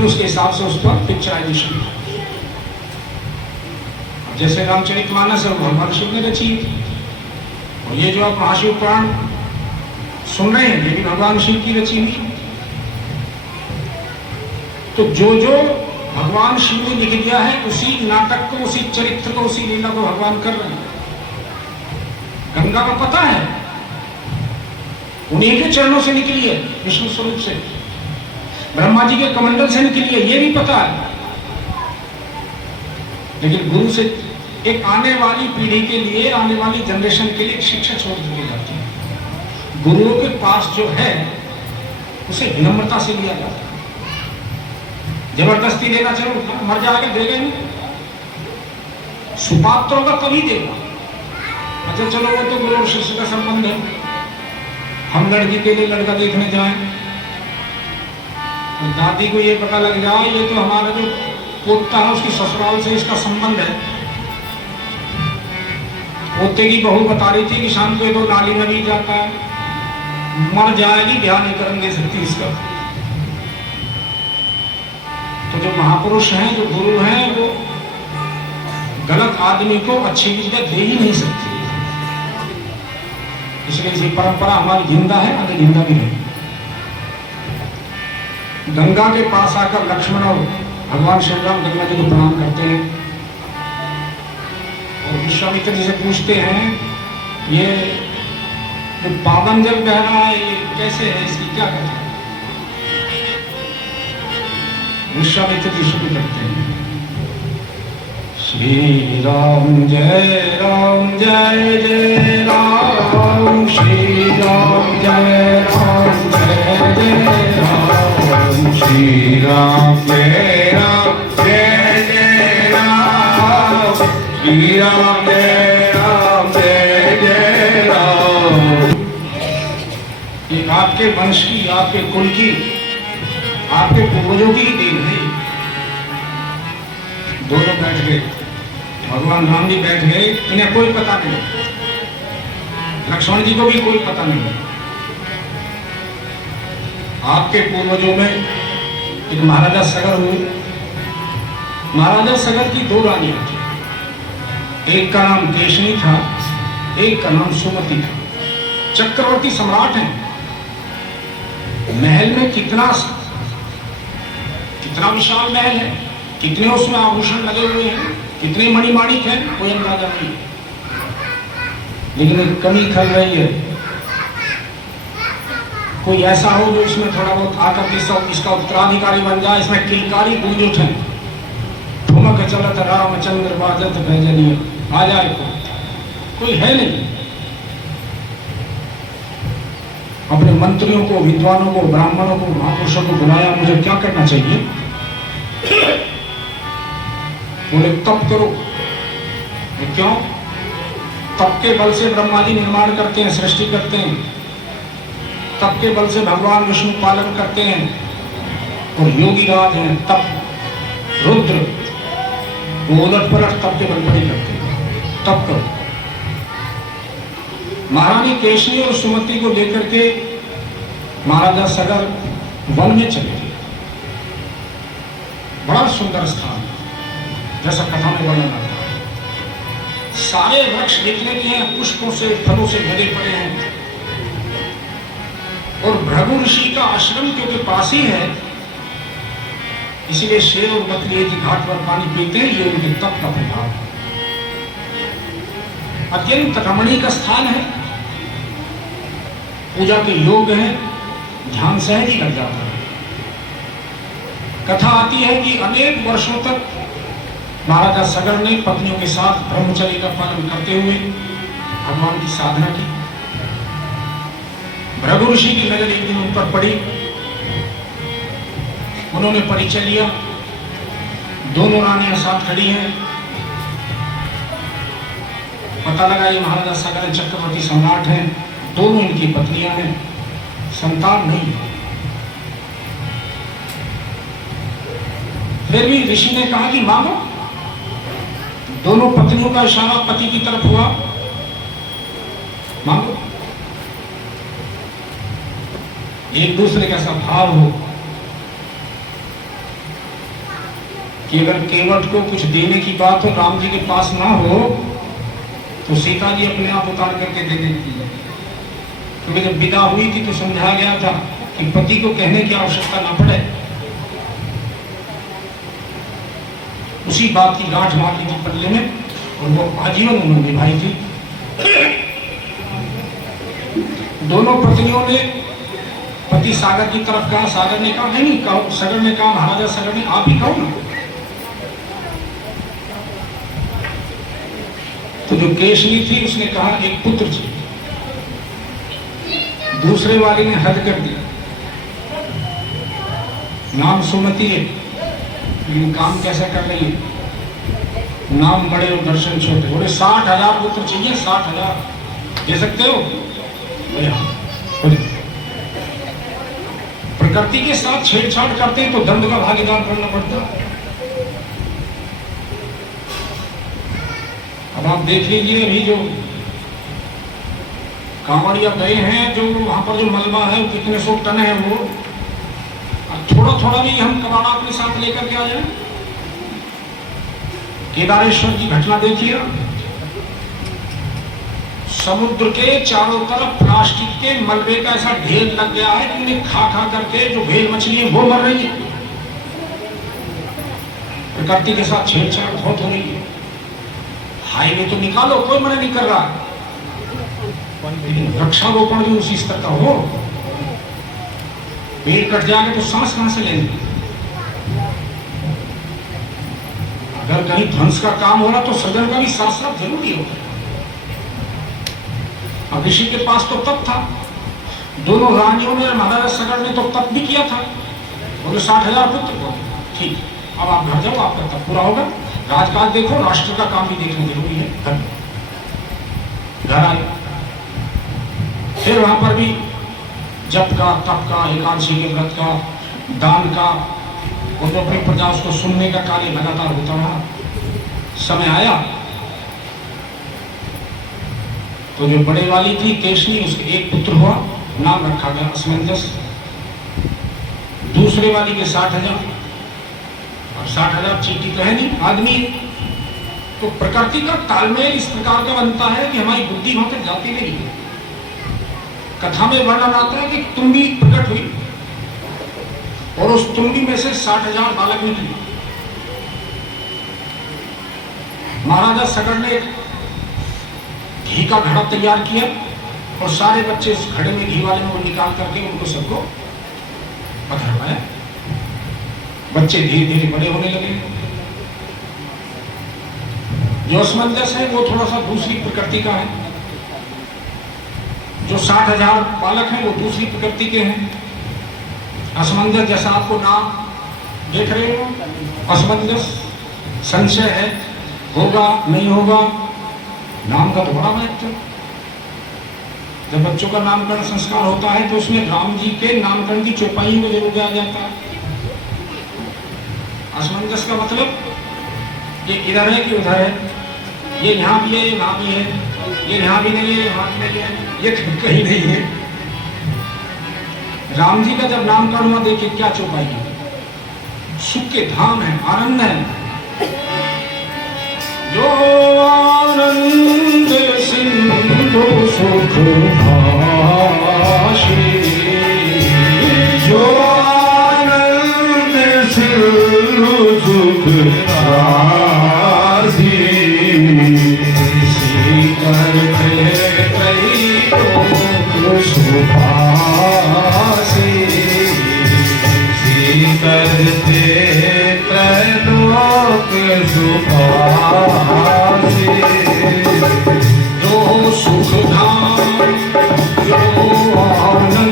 उसके हिसाब से उस पर पिक्चराइजेशन। जैसे रामचरितमानस है भगवान शिव ने रची, और ये जो आप महाशिव पुराण सुन रहे हैं ये भी भगवान शिव की रची हुई। तो जो जो भगवान शिव ने लिख दिया है, उसी नाटक को, उसी चरित्र को, उसी लीला को भगवान कर रहे हैं। गंगा को पता है, उन्हीं के चरणों से निकली है, विष्णु स्वरूप से, ब्रह्मा जी के कमंडल से निकली है, ये भी पता है। लेकिन गुरु से एक आने वाली पीढ़ी के लिए, आने वाली जनरेशन के लिए एक शिक्षा छोड़ दी जाती है। गुरुओं के पास जो है उसे विनम्रता से लिया जाता है। जबरदस्ती लेना, चलो मर जाएगा, देगा नहीं, सुपात्र होगा तभी देगा। अच्छा चलो वो तो गुरु और शिष्य का संबंध है, हम लड़की के लिए लड़का देखने जाएं, तो दादी को ये पता लग जाए ये तो हमारा जो पोता है उसकी ससुराल से इसका संबंध है। पोते की बहू बता रही थी कि शाम को तो नाली में भी जाता है, मर जाएगी, ध्यान नहीं करेंगे सकती इसका। तो जो महापुरुष हैं, जो गुरु हैं, वो गलत आदमी को अच्छी विद्या दे ही नहीं सकती। इसलिए इसी परंपरा हमारी जिंदा है, आगे जिंदा भी है। गंगा के पास आकर लक्ष्मण और भगवान श्री राम गंगा जी को प्रणाम करते हैं और विश्वामित्र जी से पूछते हैं, ये तो पावन जल बह रहा है, ये कैसे है, इसकी क्या कथा है? विश्वामित्र जी शुरू करते हैं, श्री राम जय राम, जय जय राम, श्री राम जय राम, जय जय राम, श्री राम जय राम, जय जय राम, श्री राम जय राम, जय जय राम। ये आपके वंश की, आपके कुल की, आपके पूर्वजों की ही देन है। दोनों बैठ गए, भगवान राम जी बैठ गए, इन्हें कोई पता नहीं, लक्ष्मण जी को भी कोई पता नहीं। आपके पूर्वजों में एक महाराजा सगर हुए। महाराजा सगर की दो रानियां थी, एक का नाम केशनी था, एक का नाम सुमति था। चक्रवर्ती सम्राट हैं। महल में कितना विशाल महल है, कितने उसमें आभूषण लगे हुए हैं, कितने मणिमाणिक हैं, कोई अंदाजा नहीं। लेकिन एक कमी खल रही है, कोई ऐसा हो जो इसमें थोड़ा बहुत आकर के सब इसका उत्तराधिकारी बन जाए, इसमें किलकारी गूंज उठे, ठुमक चलत रामचंद्र बाजत भजनीय, आ जाए कोई है नहीं। अपने मंत्रियों को, विद्वानों को, ब्राह्मणों को, महापुरुषों को बुलाया, मुझे क्या करना चाहिए? बोले तप करो। क्यों? तप के बल से ब्रह्मा जी निर्माण करते हैं, सृष्टि करते हैं, तप के बल से भगवान विष्णु पालन करते हैं, और योगी राज हैं तप रुद्र, वो उलट पलट तप के बल पर ही करते हैं। तप करो। महारानी केशनी और सुमति को लेकर के महाराजा सगर वन में चले गए। बड़ा सुंदर स्थान, जैसा कथा में वर्णन आता है। सारे वृक्ष देखने के हैं, पुष्पों से, फलों से भरे पड़े हैं, और भृगु ऋषि का आश्रम क्योंकि पास ही है, इसीलिए शेर और बकरी की घाट पर पानी पीते हैं। ये उनके तप का प्रभाव है। अत्यंत रमणीक स्थान है, पूजा के योग्य है, ध्यान सहज ही लग जाता है। कथा आती है कि अनेक वर्षों तक महाराजा सगर ने पत्नियों के साथ ब्रह्मचर्य का पालन करते हुए भगवान की साधना की। रघु ऋषि की नजर एक दिन उन पर पड़ी। उन्होंने परिचय लिया। दोनों रानियां साथ खड़ी हैं। पता लगा ये महाराजा सगर चक्रवर्ती सम्राट हैं, दोनों इनकी पत्नियां हैं, संतान नहीं है। फिर भी ऋषि ने कहा कि मांगो। दोनों पत्नियों का इशारा पति की तरफ हुआ, मांगो। एक दूसरे का ऐसा भाव हो कि अगर केवट को कुछ देने की बात हो, राम जी के पास ना हो, तो सीता जी अपने आप उतार करके दे देती है। क्योंकि जब विदा हुई थी तो समझाया गया था कि पति को कहने की आवश्यकता ना पड़े। उसी बात की गांठ मार ली थी पल्ले में और वो आजीवन उन्होंने निभाई थी। दोनों पत्नियों ने पति सागर की तरफ कहा। सागर ने कहा नहीं कहो। सगर ने कहा महाराजा सगर ने आप ही कहो ना। तो जो केशनी थी उसने कहा एक पुत्र चाहिए। दूसरे वाले ने हद कर दिया, नाम सुमति है लेकिन काम कैसा कर रही है, नाम बड़े और दर्शन छोटे। बोले 60,000 पुत्र चाहिए। 60,000 दे सकते हो भैया? प्रकृति के साथ छेड़छाड़ करते हैं तो दंड का भागीदार करना पड़ता है। अब आप देख लीजिए अभी जो कांवड़िया गए हैं, जो वहां पर जो मलबा है वो कितने 100 टन है वो। थोड़ा थोड़ा भी हम कबाड़ा अपने साथ लेकर के आ जाए। केदारेश्वर की घटना देखिए, समुद्र के चारों तरफ प्लास्टिक के मलबे का ऐसा ढेर लग गया है कि उन्हें खा खा करके जो भेल मछली है वो मर रही है। प्रकृति के साथ छेड़छाड़ बहुत हो रही है। हाईवे तो निकालो, कोई मना नहीं कर रहा, लेकिन वृक्षारोपण भी उसी स्तर का हो। पेड़ कट जाएगा तो सांस कहां से लेंगे? अगर कहीं ध्वंस का काम हो रहा तो सृजन का भी साथ साथ जरूरी होता है। अब ऋषि के पास तो तप था। दोनों रानियों ने, महाराजा सगर ने तो तप भी किया था। बोले 60,000 पुत्र को ठीक, अब आप घर जाओ, आपका तप पूरा होगा। राजकाज देखो, राष्ट्र का काम भी देखना जरूरी है। घर आए, फिर वहां पर भी जप का, तप का, एकादशी के व्रत का, दान का और जो अपनी प्रजा उसको सुनने का कार्य लगातार होता रहा। समय आया तो जो बड़े वाली थी केशनी, उसके एक पुत्र हुआ, नाम रखा गया असमंजस। दूसरे वाली के 60,000 और 60,000 चीटी तो है नहीं, आदमी। तो प्रकृति का तालमेल इस प्रकार का बनता है कि हमारी बुद्धि वहां तक जाती नहीं है। कथा में वर्णन आता है कि तुंबी प्रकट हुई और उस तुंबी में से 60,000 बालक निकले। महाराजा सगर ने घी का घड़ा तैयार किया और सारे बच्चे उस घड़े में घी वाले में वो निकाल करके उनको सबको पधरवाया। बच्चे धीरे धीरे बड़े होने लगे। जो असमंजस है वो थोड़ा सा दूसरी प्रकृति का है। जो 60,000 बालक हैं वो दूसरी प्रकृति के हैं। असमंजस जैसा आपको नाम देख रहे हो, असमंजस, संशय है, होगा नहीं होगा। नाम का तो बड़ा महत्व। जब बच्चों का नामकरण संस्कार होता है तो उसमें राम जी के नामकरण की चौपाई में जरूर दिया जाता है। असमंजस का मतलब ये इधर है कि उधर है, ये यहाँ भी है, यहाँ भी है, ये यहाँ भी नहीं है, यहाँ भी नहीं है, ये कहीं नहीं है। राम जी का जब नामकरण हुआ, देखिए क्या चौपाई है। सुख के धाम है, आनंद है। जो आनंद सिंधु सुख भाषी, जो आनंद सिंधु सुख भाषी, करते त्रैलोक सुभाषी, करते त्रैलोक सुभाषी। जो सुख धाम, जो आनंद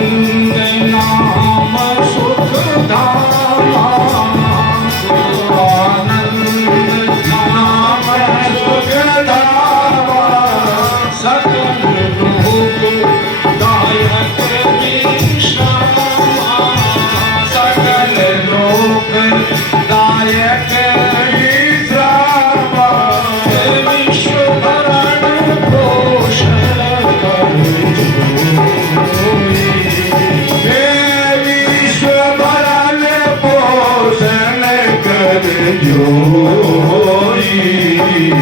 नाम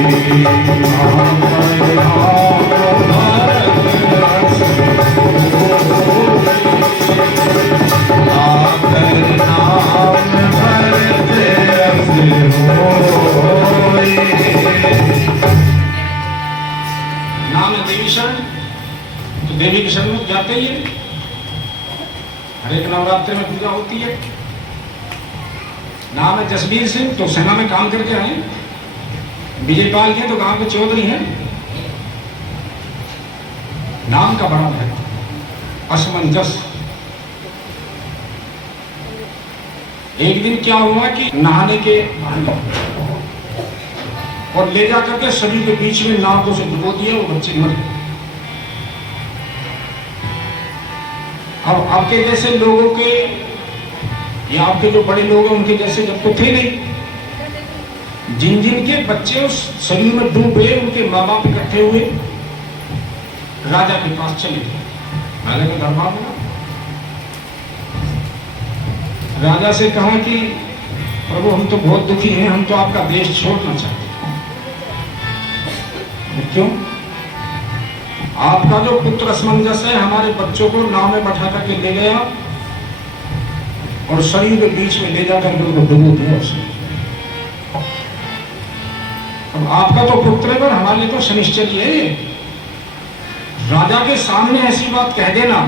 है देवी शरण, तो देवी के शरण में जाते ही है। हर एक नवरात्र में पूजा होती है। नाम है जसबीर सिंह, तो सेना में काम करके आए। विजयपाल के तो गांव के चौधरी हैं। नाम का बड़ा है असमंजस। एक दिन क्या हुआ कि नहाने के और ले जा करके सभी के बीच में नाव को से डुबो दिया, वो बच्चे मर गए। अब आपके जैसे लोगों के या आपके जो बड़े लोग हैं उनके जैसे जब तो थे नहीं। जिन जिन के बच्चे उस शरीर में डूबे उनके माँ बाप इकट्ठे हुए राजा के पास चले गए। राजा के दरबार में राजा से कहा कि प्रभु हम तो बहुत दुखी हैं, हम तो आपका देश छोड़ना चाहते हैं। क्यों? आपका जो पुत्र असमंजस है हमारे बच्चों को नाव में बैठा करके ले गया और शरीर के बीच में ले जाकर के उनको डुबो दिया उसने। अब आपका तो पुत्र है पर हमारे लिए तो शनिश्चर है। राजा के सामने ऐसी बात कह देना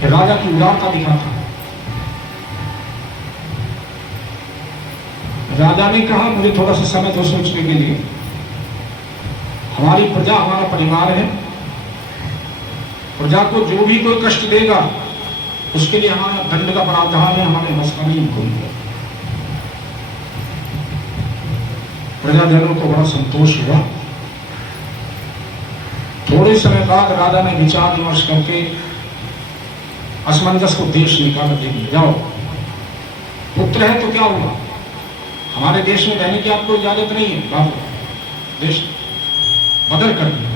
कि राजा की उदारता दिखाता। राजा ने कहा मुझे थोड़ा सा समय दो सोचने के लिए। हमारी प्रजा हमारा परिवार है। प्रजा को जो भी कोई कष्ट देगा उसके लिए हमारा दंड का प्रावधान है, हमारे बस का नहीं खोल दिया। प्रजाजनों को बड़ा संतोष हुआ। थोड़े समय बाद राजा ने विचार विमर्श करके असमंजस को देश निकाल दे दिया। जाओ, पुत्र है तो क्या हुआ, हमारे देश में रहने की आपको इजाजत नहीं है। बाबू देश बदल कर दिया।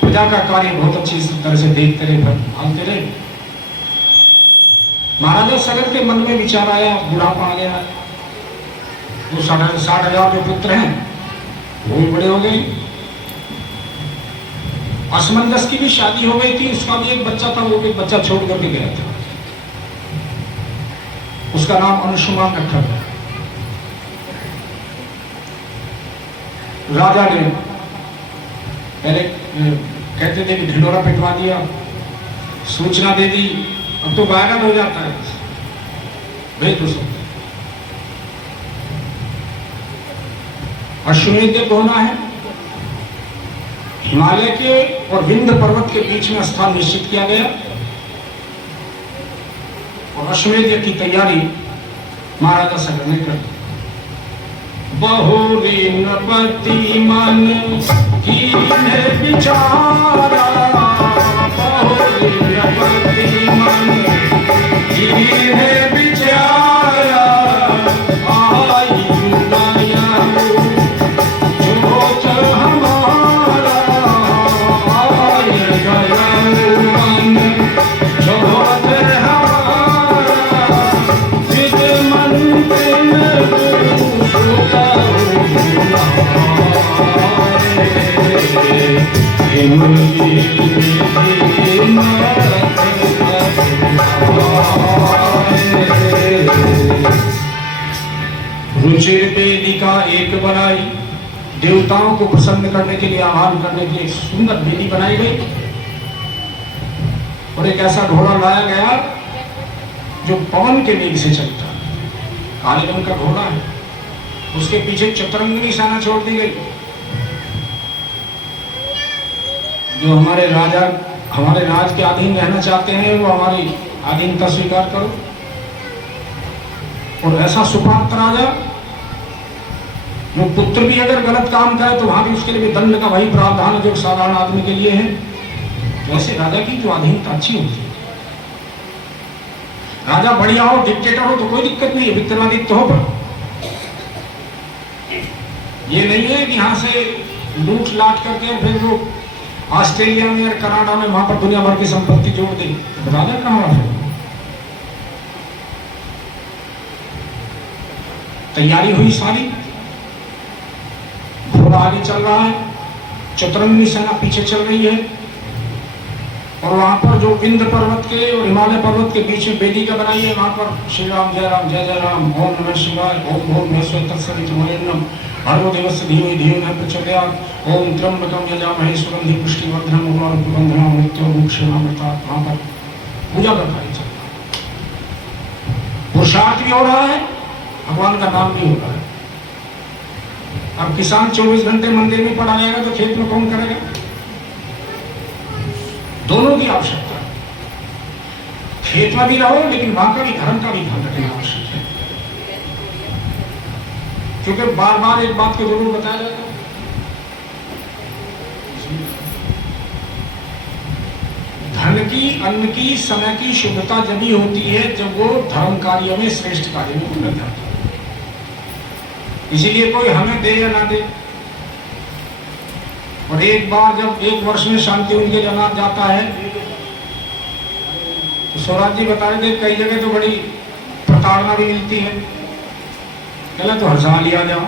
प्रजा का कार्य बहुत अच्छी तरह से देखते रहे, भालते रहे। महाराजा सगर के मन में विचार आया, बुढ़ापा आ गया। वो 60,000 जो पुत्र हैं वो भी बड़े हो गए। असमंजस की भी शादी हो गई थी, उसका भी एक बच्चा था, वो भी बच्चा छोड़ करके गया था। उसका नाम अंशुमान रखा गया। राजा ने पहले कहते थे कि ढिंडोरा पिटवा दिया, सूचना दे दी, अब तो गायब हो जाता है, भेज दो सब। अश्वमेध यज्ञ होना है। हिमालय के और विंध्य पर्वत के बीच में स्थान निश्चित किया गया और अश्वमेध यज्ञ की तैयारी महाराजा सगर ने कर दी। बहुरी नृपति मन कीन्हे विचारा, बहुरी नृपति मन कीन्हे विचारा, आई नया जोत हमारा, आय गया मन जोत हमारा, जिद मन रुचिर वेदिका एक बनाई, देवताओं को प्रसन्न करने के लिए, आह्वान करने के लिए एक सुंदर वेदी बनाई गई और एक ऐसा घोड़ा लाया गया जो पवन के वेग से चलता है। काले रंग का घोड़ा है, उसके पीछे चतुरंगिनी सेना छोड़ दी गई। जो हमारे राजा हमारे राज के अधीन रहना चाहते हैं वो हमारी अधीनता स्वीकार करो। और ऐसा सुपात्र राजा जो पुत्र भी अगर गलत काम करे तो वहां भी उसके लिए भी दंड का वही प्रावधान है जो साधारण आदमी के लिए है। तो ऐसे राजा की जो अधीनता अच्छी होती है। राजा बढ़िया हो, डिक्टेटर हो तो कोई दिक्कत नहीं है, विक्रमादित्य हो, पर ये नहीं है कि यहां से लूट लाट करके फिर वो ऑस्ट्रेलिया में या कनाडा में वहां पर दुनिया भर की संपत्ति जोड़ दे। राजा कहां है? तैयारी हुई सारी। घोड़ा आगे चल रहा है, चतुरंगिनी सेना पीछे चल रही है। और वहां पर जो विंध्य पर्वत के और हिमालय पर्वत के बीच में वेदिका बनाई है, वहां पर श्री राम जय राम ओम नमः शिवाय ओम भूर्भुवः महेश्वरः तत्सवितुर्वरेण्यं भर्गो देवस्य धीमहि धियो न प्रचोदयात् ओम त्र्यंबकं यजामहे सुगंधिं पुष्टिवर्धनम् उर्वारुकबन्धनान् मृत्योर्मुक्षीयमामृतात्। वहां पर पूजा का कार्य चल रहा है, पुरुषार्थ भी हो रहा है, भगवान का नाम भी हो रहा है। अब किसान 24 घंटे मंदिर में पड़ा रहेगा तो खेत में कौन करेगा? दोनों की आवश्यकता है, खेत में भी रहो लेकिन वहां का भी धर्म का भी ध्यान रखना आवश्यक है। क्योंकि बार बार एक बात को जरूर बताया जाता है, धन की, अन्न की, समय की शुद्धता जब ही होती है जब वो धर्म कार्यों में, श्रेष्ठ कार्यों में उतर जाता है। इसीलिए कोई हमें दे या ना दे, और एक बार जब एक वर्ष में शांति उनके जनाब जाता है तो स्वराज जी बता रहे थे कई जगह तो बड़ी प्रताड़ना भी मिलती है। कहला तो हर साल ही आ जाओ,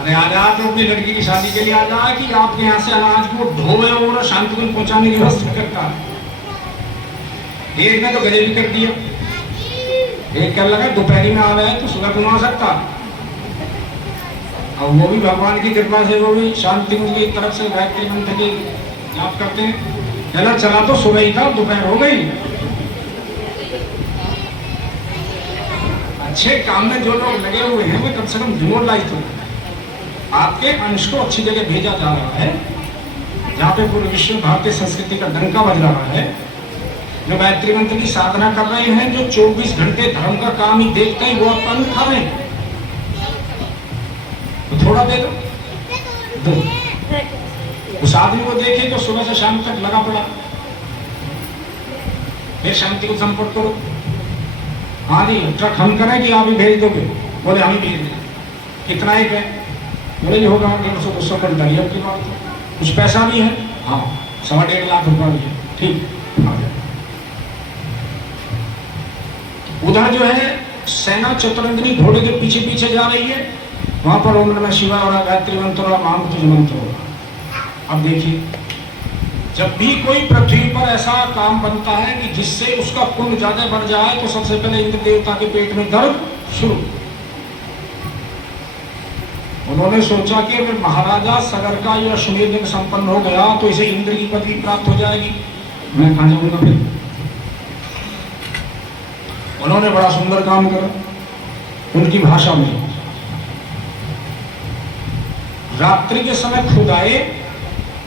अरे आ जा तो अपनी लड़की की शादी के लिए आ जा कि आपके यहाँ से अनाज को ढोए और शांतिवन पहुंचाने की व्यवस्था करता है। एक ने तो गले भी कर दिया, एक क्या लगा दोपहरी में आ रहा है तो सुबह को आ सकता, और वो भी भगवान की कृपा से वो भी शांति की तरफ से गायत्री मंत्र की याद करते हैं। कहना चला तो सुबह ही था, दोपहर हो गई। अच्छे काम में जो लोग लगे हुए हैं वे कम से कम डिमोरलाइज हो, आपके अंश को अच्छी जगह भेजा जा रहा है जहाँ पे पूरे विश्व भारतीय संस्कृति का डंका बज रहा है। जो गायत्री मंत्र की साधना कर रहे हैं, जो 24 घंटे धर्म का काम ही देखते हैं, वो अपन खा रहे हैं तो थोड़ा दे दो। उस आदमी को देखे तो सुबह से शाम तक लगा पड़ा, फिर शांति को संपर्क करो, हाँ जी ट्रक हम करें कि आप ही भेज दोगे? बोले हम ही भेज दें। कितना एक है? बोले जी होगा 150-200 क्विंटल। अब की बात है, कुछ पैसा भी है, हाँ 1.5 लाख रुपया भी है, ठीक आ जाए। उधर जो है सेना चतुरंगिनी घोड़े के पीछे पीछे जा रही है, वहां पर ओम नमः शिवाय और गायत्री मंत्र और महामृत्युंजय मंत्र होगा। अब देखिए, जब भी कोई पृथ्वी पर ऐसा काम बनता है कि जिससे उसका पुण्य ज्यादा बढ़ जाए तो सबसे पहले इंद्र देवता के पेट में दर्द शुरू। उन्होंने सोचा कि अगर महाराजा सगर का यह अश्वमेध यज्ञ संपन्न हो गया तो इसे इंद्र की पदवी प्राप्त हो जाएगी, मैं कहां जाऊंगा फिर। उन्होंने बड़ा सुंदर काम करा उनकी भाषा में। रात्रि के समय खुद आए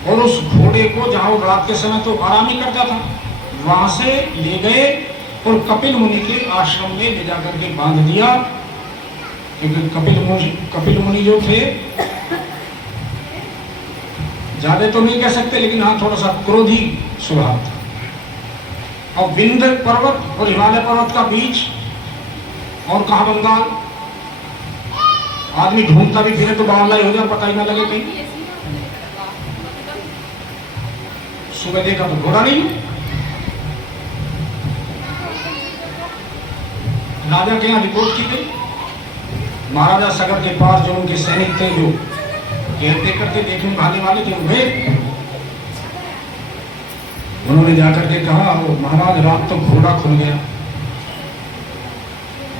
और उस घोड़े को, जहां रात के समय तो आराम ही करता था, वहां से ले गए और कपिल मुनि के आश्रम में ले जाकर के बांध दिया। क्योंकि कपिल मुनि जो थे, ज्यादा तो नहीं कह सकते लेकिन हाँ थोड़ा सा क्रोधी स्वभाव था। और विंध्य पर्वत और हिमालय पर्वत का बीच, और कहा बंगाल, आदमी ढूंढता भी फिरे तो बावला ही हो जाए, पता ही ना लगे कहीं। सुबह देखा तो घोड़ा नहीं। राजा के यहां रिपोर्ट की गई, महाराजा सगर के पास जो उनके सैनिक थे, जो कहते करके देखने भागने वाले थे, वे उन्होंने जाकर के कहा, महाराज रात तो घोड़ा खुल गया।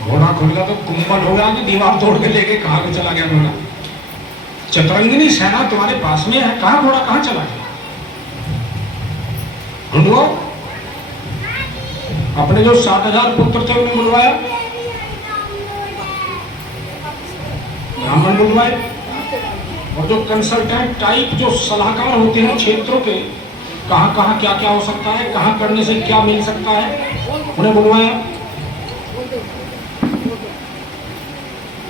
घोड़ा खुल गया तो कुंभल हो गया कि दीवार तोड़ के लेके कहां पे चला गया घोड़ा? चतुरंगिनी सेना तुम्हारे पास में है, कहां घोड़ा कहां चला गया? ढूंढो। अपने जो 60,000 पुत्र थे उन्हें बुलवाया, ब्राह्मण बुलवाए, और जो कंसल्टेंट टाइप जो सलाहकार होते हैं क्षेत्रों के, कहां कहां क्या क्या हो सकता है, कहां करने से क्या मिल सकता है, उन्हें बुलवाया।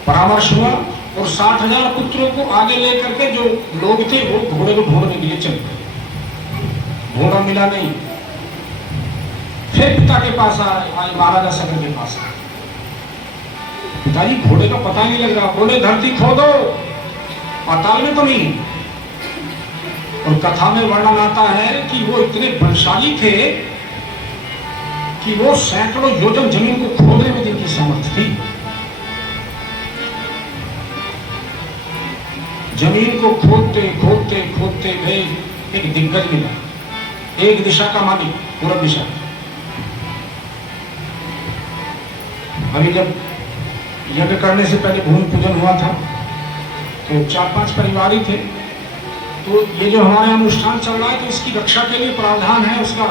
परामर्श हुआ और 60,000 पुत्रों को आगे लेकर के जो लोग थे वो घोड़े को ढूंढने के लिए चल गए। घोड़ा मिला नहीं, फिर पिता के पास आए, महाराजा सगर के पास आए। पिताजी घोड़े का पता नहीं लग रहा। बोले धरती खोदो, पाताल में तो नहीं। और कथा में वर्णन आता है कि वो इतने बलशाली थे कि वो सैकड़ों योजन जमीन को खोदने में जिनकी समर्थ थी। जमीन को खोदते खोदते खोदते गए, एक दिग्गज मिला, एक दिशा का मालिक, पूर्व दिशा। अभी जब यज्ञ करने से पहले भूमि पूजन हुआ था तो 4-5 परिवार ही थे। तो ये जो हमारे अनुष्ठान चल रहा है तो इसकी रक्षा के लिए प्रावधान है, उसका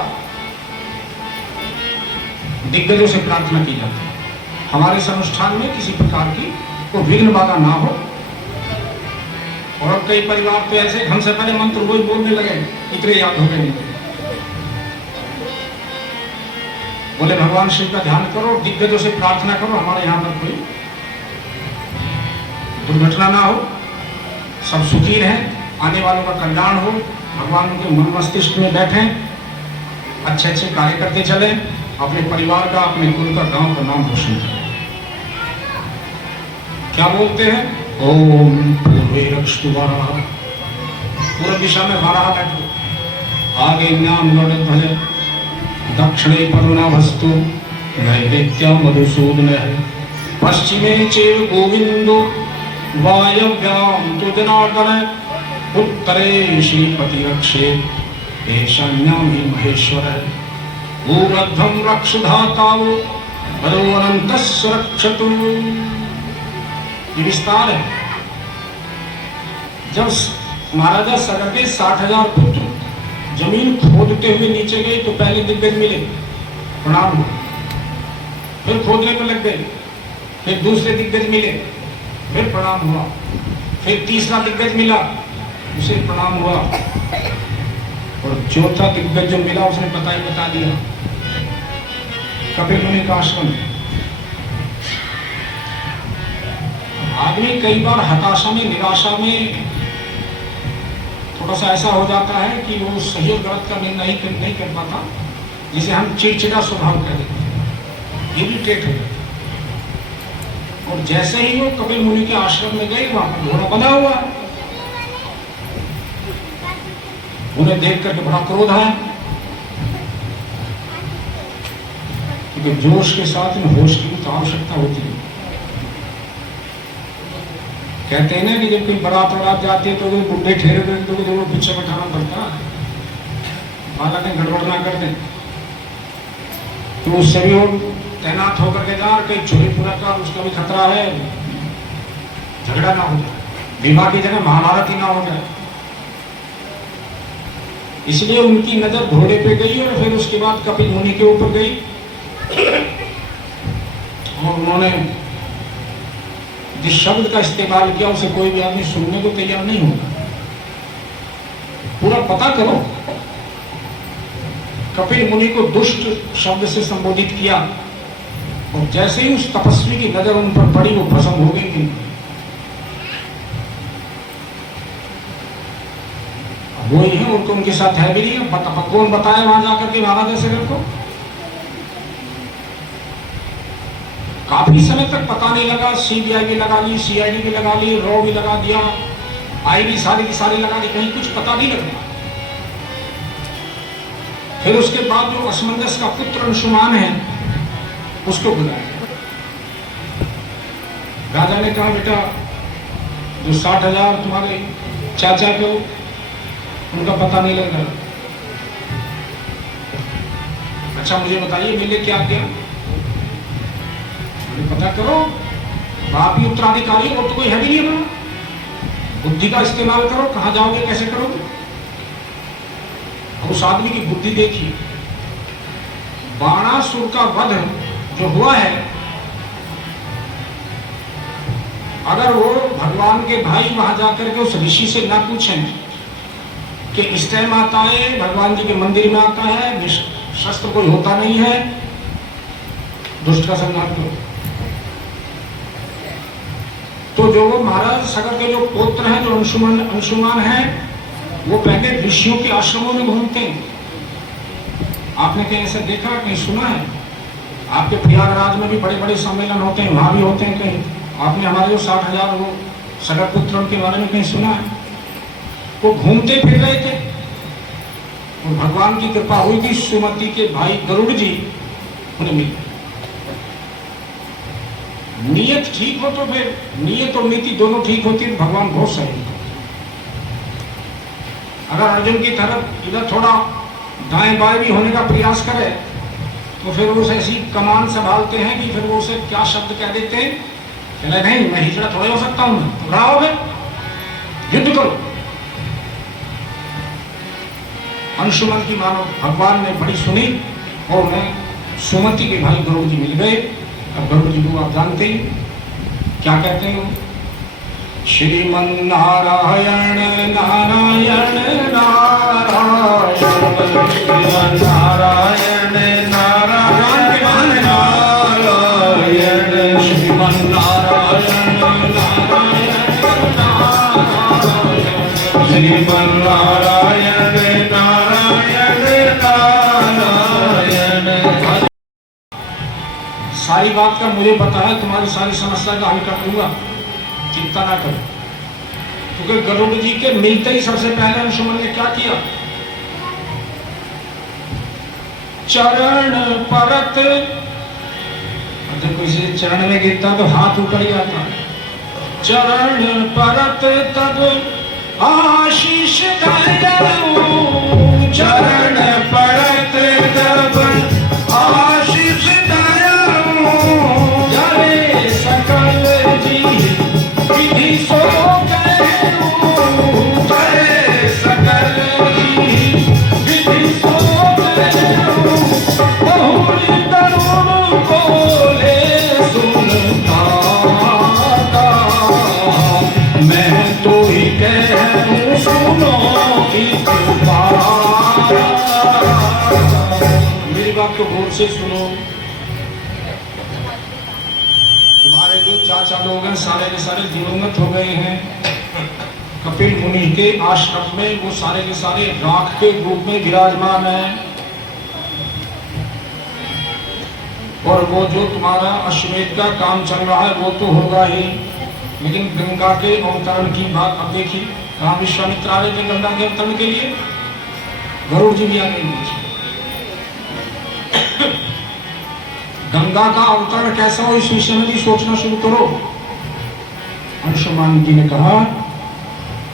दिग्गजों से प्रार्थना की जाती है हमारे इस अनुष्ठान में किसी प्रकार की कोई विघ्न बाधा ना हो। और कई परिवार तो ऐसे हमसे पहले मंत्र वही बोलने लगे, इतने याद हो गए। बोले भगवान शिव का ध्यान करो, दिग्गजों से प्रार्थना करो, हमारे यहाँ पर कोई दुर्घटना ना हो, सब सुखी रहें, आने वालों का कल्याण हो, भगवान उनके मन मस्तिष्क में बैठे, अच्छे अच्छे कार्य करते चले, अपने परिवार का, अपने कुल का, गांव का नाम रोशन करें। क्या बोलते हैं? ओम पूर्वे रक्षतु वराह, पूर्व दिशा में वराह बैठो, आगे नाम गणध्वज, दक्षिणे परुणाभस्तु, नैवेद्यं मधुसूदनः, पश्चिमे चैव गोविंदो, वायव्यां तु जनार्दनः, उत्तरे श्रीपति रक्षे, ईशान्यां हि महेश्वरः, ऊर्ध्वं रक्षधातावो, अधो अनन्तस्य रक्षतु। ये विस्तार है। जब महाराजा सगर के 60,000 पुत्र जमीन खोदते हुए नीचे गए तो पहले दिग्गज मिले, प्रणाम हुआ, फिर खोदने को लग गए, फिर दूसरे दिग्गज मिले, फिर प्रणाम हुआ, फिर तीसरा दिग्गज मिला, उसे प्रणाम हुआ, और चौथा दिग्गज जो मिला उसने बता दिया कपिल मुनि का आश्रम। आदमी कई बार हताशा में, निराशा में थोड़ा सा ऐसा हो जाता है कि वो सही और गलत का निर्णय नहीं कर पाता, जिसे हम चिड़चिड़ा स्वभाव कह देते हैं, इरिटेट हो जाता। और जैसे ही वो कपिल मुनि के आश्रम में गए, वहां पर घोड़ा बंधा हुआ है, उन्हें देख करके बड़ा क्रोध आया, क्योंकि जोश के साथ में होश की तो आवश्यकता होती है। कहते हैं ना कि जब कोई बारात जाती है तो बुढ़े ठहरे हुए तो जरूर पीछे बैठाना पड़ता है, हालांकि गड़बड़ ना कर दें, तो उससे भी वो तैनात होकर के जा, कहीं चोरी पूरा का उसका भी खतरा है, झगड़ा ना हो जाए, विवाह की जगह महाभारत ही ना हो जाए। इसलिए उनकी नजर घोड़े पे गई और फिर उसके बाद कपिल मुनि के ऊपर गई, और उन्होंने जिस शब्द का इस्तेमाल किया उसे कोई भी आदमी सुनने को तैयार नहीं होगा। पूरा पता करो, कपिल मुनि को दुष्ट शब्द से संबोधित किया, और जैसे ही उस तपस्वी की नजर उन पर पड़ी वो भस्म हो गई। वो ही है, उनको उनके साथ है भी नहीं, कौन बताया वहां जाकर के महाराजा सगर को? काफी समय तक पता नहीं लगा, सीबीआई भी लगा ली, सीआईडी भी लगा ली, रॉ भी लगा दिया, आईडी सारी की सारी लगा दी, कहीं कुछ पता नहीं लगा। फिर उसके बाद जो असमंजस का पुत्र अंशुमान है उसको बुलाया। राजा ने कहा, बेटा जो 60,000 तुम्हारे चाचा को उनका पता नहीं लग रहा, अच्छा मुझे बताइए मिले क्या क्या, पता करो, आप ही उत्तराधिकारी हो, तो कोई है भी नहीं बना, बुद्धि का इस्तेमाल करो, कहां जाओगे, कैसे करोगे? उस आदमी की बुद्धि देखिए, बाणासुर का वध जो हुआ है, अगर वो भगवान के भाई वहां जाकर के उस ऋषि से ना पूछें कि इस टाइम आता है, भगवान जी के मंदिर में आता है, शस्त्र कोई होता नहीं है, दुष्ट का संहार करो। तो जो वो महाराज सगर के जो पुत्र हैं, जो अंशुमान हैं, वो पहले ऋषियों के आश्रमों में घूमते हैं। आपने कहीं ऐसा देखा, कहीं सुना है? आपके प्रयागराज में भी बड़े बड़े सम्मेलन होते हैं, वहां भी होते हैं कहीं? आपने हमारे जो 60,000 वो सगर पुत्रों के बारे में कहीं सुना है? वो घूमते फिर रहे थे, और भगवान की कृपा हुई थी, सुमति के भाई गरुड़ जी उन्हें मिले। नियत ठीक हो तो फिर नियत और नीति दोनों ठीक होती है, भगवान बहुत सहयोग करते हैं। अगर अर्जुन की तरफ इधर थोड़ा दाएं बाएं भी होने का प्रयास करे तो फिर वो ऐसी कमान संभालते हैं कि फिर वो उसे क्या शब्द कह देते हैं, कहले नहीं मैं हिजड़ा थोड़े हो सकता हूं, तो खड़ा हो गए, युद्ध करो। अंशुमन की मानो भगवान ने बड़ी सुनी और उन्हें सुमति के भाई गरुड़ जी मिल गए। अब गरुड़ जी को आप जानते ही क्या कहते हैं, श्रीमन नारायण नारायण नारायण, श्रीमन नारायण नारायण नारायण, श्रीमन नारायण नारायण नारायण, श्रीमन नारायण नारायण नारायण। सारी बात का मुझे पता है, तुम्हारी सारी समस्या का हल कर दूंगा, चिंता ना करो। क्योंकि गरुड़ जी के मिलते ही सबसे पहले अंशुमन ने क्या किया, चरण परत, देखो इसे चरण में गिरता तो हाथ ऊपर जाता, चरण परत तब आशीष दयालु, चरण परत तब आशीष दयालु, जय सकल जी विधि सो कहूं, जय सकल जी विधि सो कहूं, बहुरी तरुण बोले सुनता मैं तो ही कहूं सुनो एक बार। मेरी बात को गौर से सुनो, तुम्हारे जो चाचा लोग हैं सारे के सारे दिवंगत हो गए हैं। कपिल मुनि के आश्रम में वो सारे के सारे राख के रूप में विराजमान हैं। और वो जो तुम्हारा अश्वमेध का काम चल रहा है वो तो होगा ही, लेकिन गंगा के अवतरण की बात अब देखिए, कहाँ विश्वामित्र आ रहे थे गंगा के अवतरण के लिए, गरुड़ जी भी आ गए। गंगा का अवतरण कैसा हो इस विषय में भी सोचना शुरू करो। अंशुमान जी ने कहा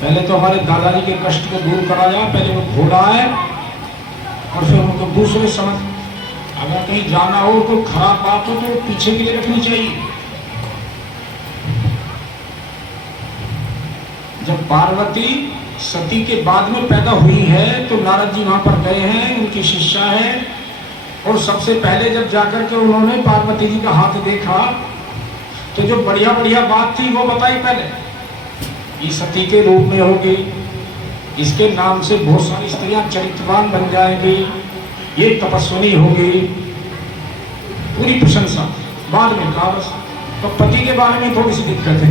पहले तो हमारे दादाजी के कष्ट को दूर करा जाए, पहले वो घोड़ा है और फिर उनको दूसरे समझ, अगर कहीं जाना हो तो खराब बात हो तो पीछे के लिए रखनी चाहिए। जब पार्वती सती के बाद में पैदा हुई है तो नारद जी वहां पर गए हैं, उनकी शिष्या है, और सबसे पहले जब जाकर के उन्होंने पार्वती जी का हाथ देखा तो जो बढ़िया बढ़िया बात थी वो बताई पहले, ये सती के रूप में होगी, इसके नाम से बहुत सारी स्त्रियां चरित्रवान बन जाएंगी, ये तपस्विनी होगी, पूरी प्रशंसा। बाद में कहा बस तो पति के बारे में थोड़ी सी दिक्कत है,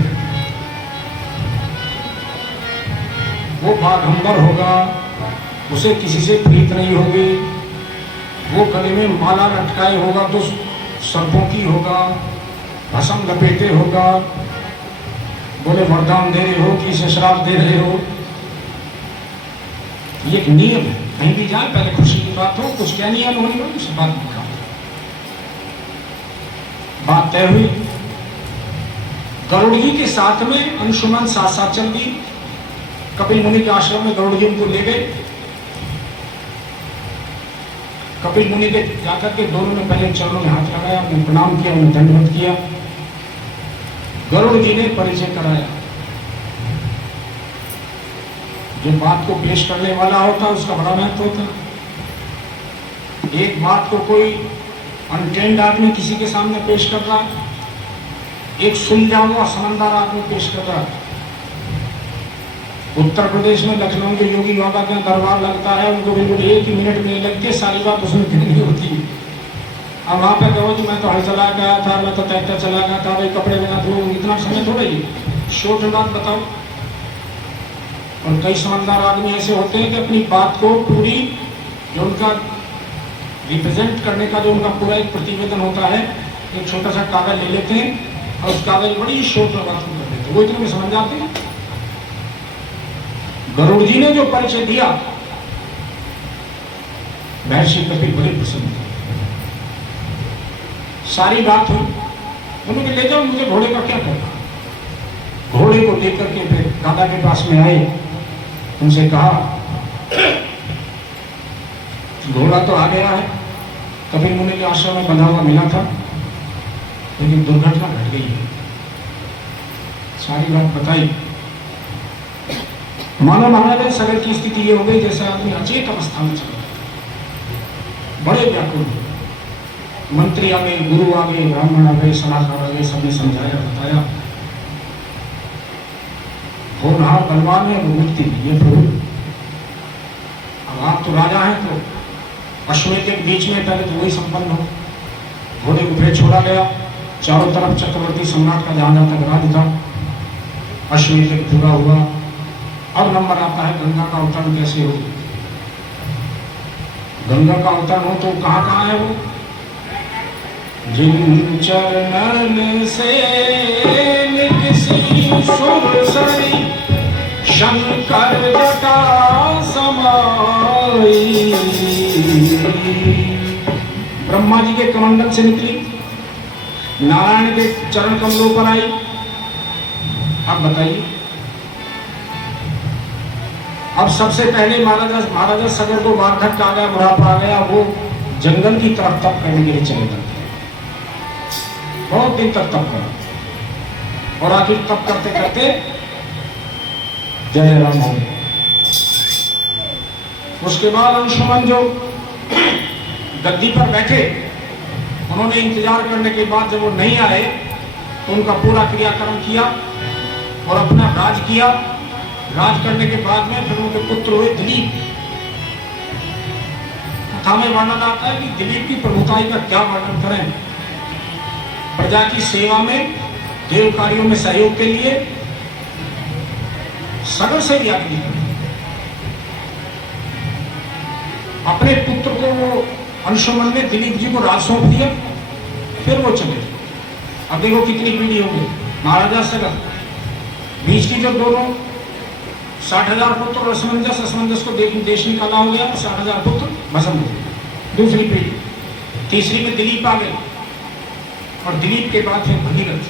वो बाघंबर होगा, उसे किसी से प्रीत नहीं होगी, वो गले में माला लटकाए होगा तो सर्पों की होगा, भस्म लपेटे होगा, बोले वरदान दे रहे हो कि इसे श्राप दे रहे हो। ये एक नियम है, कहीं भी जाए पहले खुशी की बात हो, कुछ क्या नियम होनी हो उस बात में बात तय हुई। गरुड़ जी के साथ में अंशुमन साथ साथ चल दी। कपिल मुनि के आश्रम में गरुड़ जी उनको ले गए। कपिल मुनि के जाकर के दोनों ने पहले चरणों में हाथ लगाया, उन्हें प्रणाम किया, उन्हें दंडवत किया। गरुड़ जी ने परिचय कराया। जो बात को पेश करने वाला होता उसका बड़ा महत्व होता। एक बात को कोई अनट्रेंड आदमी किसी के सामने पेश कर रहा, एक सुलझा हुआ समझदार आदमी पेश कर रहा। उत्तर प्रदेश में लखनऊ के योगी बाबा के दरबार लगता है, उनको बिल्कुल एक ही मिनट में लगती है, सारी बात उसमें कहनी होती है। अब वहाँ पे कहो कि मैं तो हल चला गया था, मैं तो ट्रैक्टर चला गया था, भाई कपड़े बना धो, इतना समय थोड़ा ही शॉर्ट बात बताओ। और कई समझदार आदमी ऐसे होते हैं कि अपनी बात को पूरी जो उनका रिप्रेजेंट करने का जो उनका पूरा एक प्रतिवेदन होता है, एक छोटा सा कागज ले लेते हैं और उस कागज बड़ी शॉर्ट में बात कर देते हैं, वो इतने में समझ जाते हैं। गरुड़ जी ने जो परिचय दिया महर्षि कपिल बड़े प्रसन्न थे। सारी बात हुई, उन्होंने ले जाओ, मुझे घोड़े का क्या करना। घोड़े को लेकर के फिर दादा के पास में आए, उनसे कहा घोड़ा तो आ गया है, कबीर मुनि के आश्रम में बंधा हुआ मिला था, लेकिन दुर्घटना घट गई है। सारी बात बताई। मानो महाराज सगर की स्थिति ये हो गई जैसे आदमी अचेत अवस्था में चल रहा है, बड़े व्याकुल। मंत्री आ गए, गुरु आ गए, ब्राह्मण आ गए, सलाहकार आ गए, सबने समझाया बताया। होनहार बलवान है, वो मुक्ति दिए प्रभु। अब आप तो राजा हैं, तो अश्वमेध के बीच में पहले तो वही संपन्न हो। घोड़े को फिर छोड़ा गया, चारों तरफ चक्रवर्ती सम्राट का जहां जहां तक राज था, अश्वमेध पूरा हुआ। अब नंबर आता है गंगा का अवतरण कैसे हो। गंगा का अवतरण हो तो कहाँ कहाँ है वो? जिन चरणन से निकसी सुरसरी, शंकर जटा समाई। ब्रह्मा जी के कमंडल से निकली, नारायण के चरण कमलों पर आई। अब बताइए, अब सबसे पहले महाराजा सगर को वार्धक्य आ गया, बुढ़ापा आ गया, वो जंगल की तरफ तप करने के लिए चले गए। बहुत दिन तक तप करा और आखिर तप करते करते जय राम हो गए। उसके बाद अंशुमन जो गद्दी पर बैठे, उन्होंने इंतजार करने के बाद जब वो नहीं आए तो उनका पूरा क्रियाक्रम किया और अपना राज किया। राज करने के बाद में फिर उनके पुत्र हुए दिलीप। कथा में वर्णन आता है कि दिलीप की प्रभुताई का क्या वर्णन करें। प्रजा की सेवा में, देव कार्यों में सहयोग के लिए सगर से भी आगे निकले। अपने पुत्र को वो अंशुमन ने दिलीप जी को राज सौंप दिया, फिर वो चले। अब देखो कितनी पीढ़ी हो गई। महाराजा सगर, बीच की जो दोनों 60,000 पुत्र और असमंजस को देश निकाला हो गया, 60,000 पुत्र भस्म हो गए। दूसरी पीढ़ी, तीसरी में दिलीप आ गए और दिलीप के बाद फिर भगीरथ।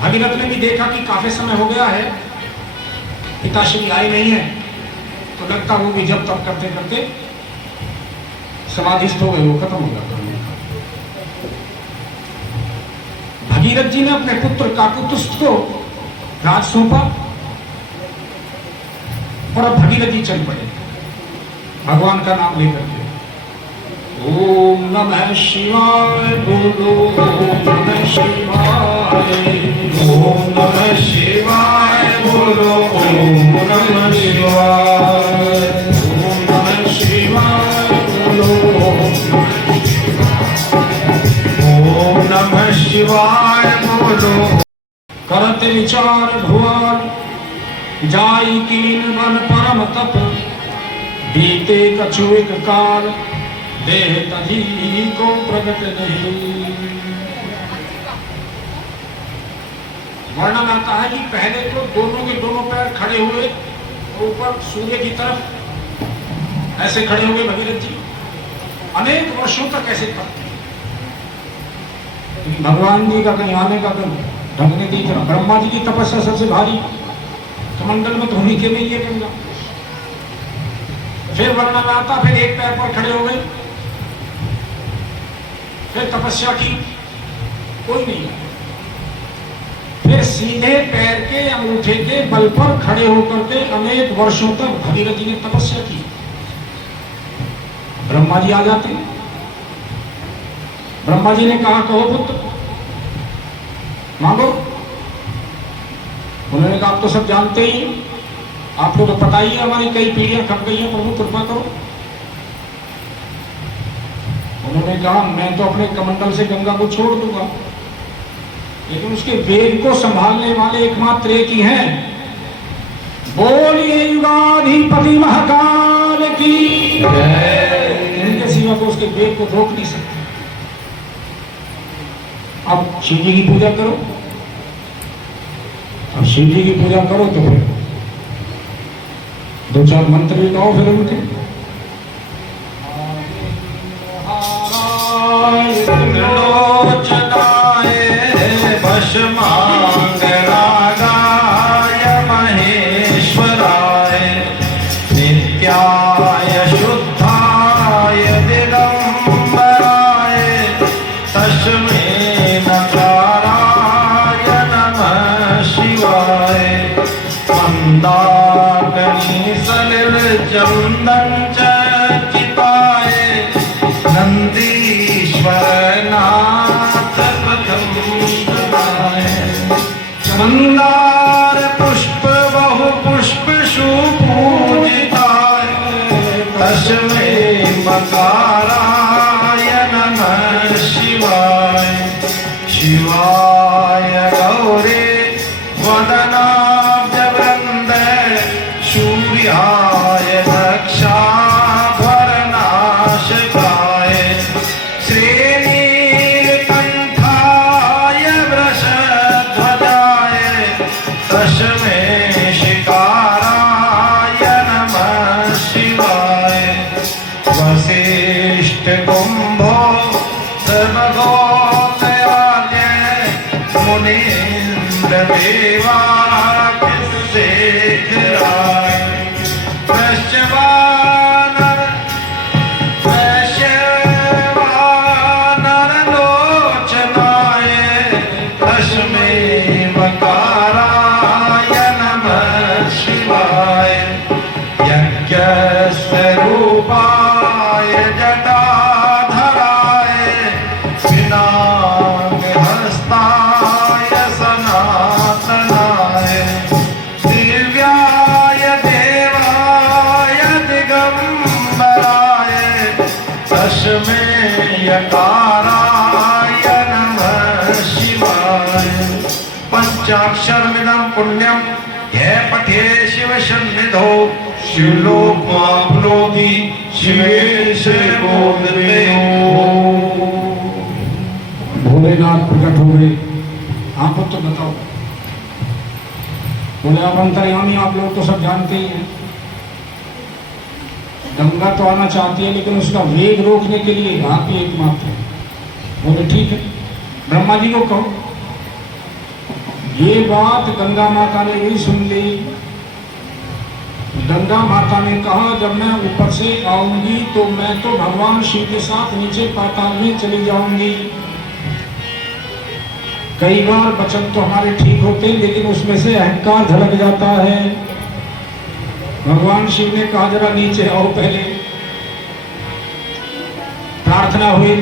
भगीरथ ने भी देखा कि काफी समय हो गया है, पिताश्री आए नहीं है, तो लगता वो भी जब तब करते करते समाधिस्थ हो गए, वो खत्म हो गया करने का। भगीरथ जी ने अपने पुत्र काकुत्स्थ को राज सौंपा और अब भगीरथ जी चल पड़े भगवान का नाम लेकर के। ओम नमः शिवाय बोलो, ओम नमः शिवाय, ओम नमः शिवाय बोलो, ओम नमः शिवाय, ओम नमः शिवाय बोलो, ओम नमः शिवाय बोलो। करत विचार भुवन जाई कीन मन परम तप, बीते कछु एक काल देह तजी को प्रगट नहीं। वर्णन आता है कि पहले तो दोनों के दोनों पैर खड़े हुए, ऊपर सूर्य की तरफ ऐसे खड़े हुए भगीरथ जी, अनेक वर्षों तक ऐसे तप। भगवान जी का कहीं आने का ढंग नहीं दिख रहा। ब्रह्मा जी की तपस्या सबसे भारी, कमंडल में धोनी के में ये गंगा। फिर वर्णन आता, फिर एक पैर पर खड़े हो गए, फिर तपस्या की, कोई नहीं। फिर सीधे पैर के अंगूठे के बल पर खड़े होकर के अनेक वर्षों तक भगीरथ जी ने तपस्या की। ब्रह्मा जी आ जाते हैं। ब्रह्मा जी ने कहा कहो पुत्र मांगो। उन्होंने कहा आप तो सब जानते ही, आपको तो पता ही है हमारी कई पीढ़ियां खप गई हैं, प्रभु कृपा करो। उन्होंने कहा मैं तो अपने कमंडल से गंगा को छोड़ दूंगा, लेकिन उसके वेग को संभालने वाले एकमात्र एक ही हैं। बोलिए युगाधिपति महाकाल की जय। उनके सिवा को उसके वेग को रोक नहीं सकते। अब शिव जी की पूजा करो, अब शिव जी की पूजा करो तो फिर दो चार मंत्र भी गाओ फिर उनके। भस्मांगरागाय महेश्वराय नित्याय चंदन चिताए नंदीश्वर नाथ प्रथम गाए। मंदार पुष्प बहु पुष्प सुपूजिताय तस्मै मकाराय नमः शिवाय। शिवाय गौरे वदनाब्ज वृंदे सूर्याय दक्षाभरनाशकाय। श्रीनीलकंठाय वृषध्वजाय तस्मै शिकाराय नमः शिवाय। वसिष्ठ कुंभो सर्वगोत्रयाज्ञ मुनीन्द्र देवाकिशेखराय। वैश्यवानरलोचनाय तस्मै मकाराय नमः शिवाय। यज्ञस्वरूपाय जटाधराय पिनाकहस्ताय सनातनाय। दिव्याय देवाय दिगंबराय तस्मै यकाराय नमः शिवाय। पंचाक्षरमिदं पुण्यं यः पठे शिव सन्निधौ शिवलोकमाप्नोति शिवेश बोधते ओम। भोलेनाथ प्रकट हो गए। आपको तो बताओ, बोले आप अंतर्यामी, आप लोग तो सब जानते ही हैं। गंगा तो आना चाहती है लेकिन उसका वेग रोकने के लिए आप ही एकमात्र है। बोले ठीक है, ब्रह्मा जी को कहो। ये बात गंगा माता ने भी सुन ली। गंगा माता ने कहा जब मैं ऊपर से आऊंगी तो मैं तो भगवान शिव के साथ नीचे पाताल में चली जाऊंगी। कई बार वचन तो हमारे ठीक होते लेकिन उसमें से अहंकार झलक जाता है। भगवान शिव ने कहा जरा नीचे आओ। पहले प्रार्थना हुई।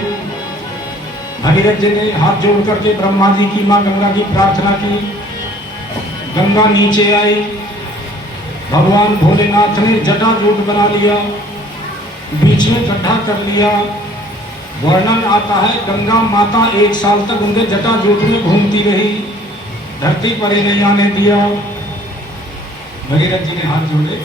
भगीरथ जी ने हाथ जोड़ करके ब्रह्मा जी की मां गंगा की प्रार्थना की। गंगा नीचे आई। भगवान भोलेनाथ ने जटाजूट बना लिया, बीच में गड्ढा कर लिया। वर्णन आता है गंगा माता 1 साल तक उनके जटाजूट में घूमती रही, धरती पर ही नहीं आने दिया। भगीरथ जी ने हाथ जोड़े।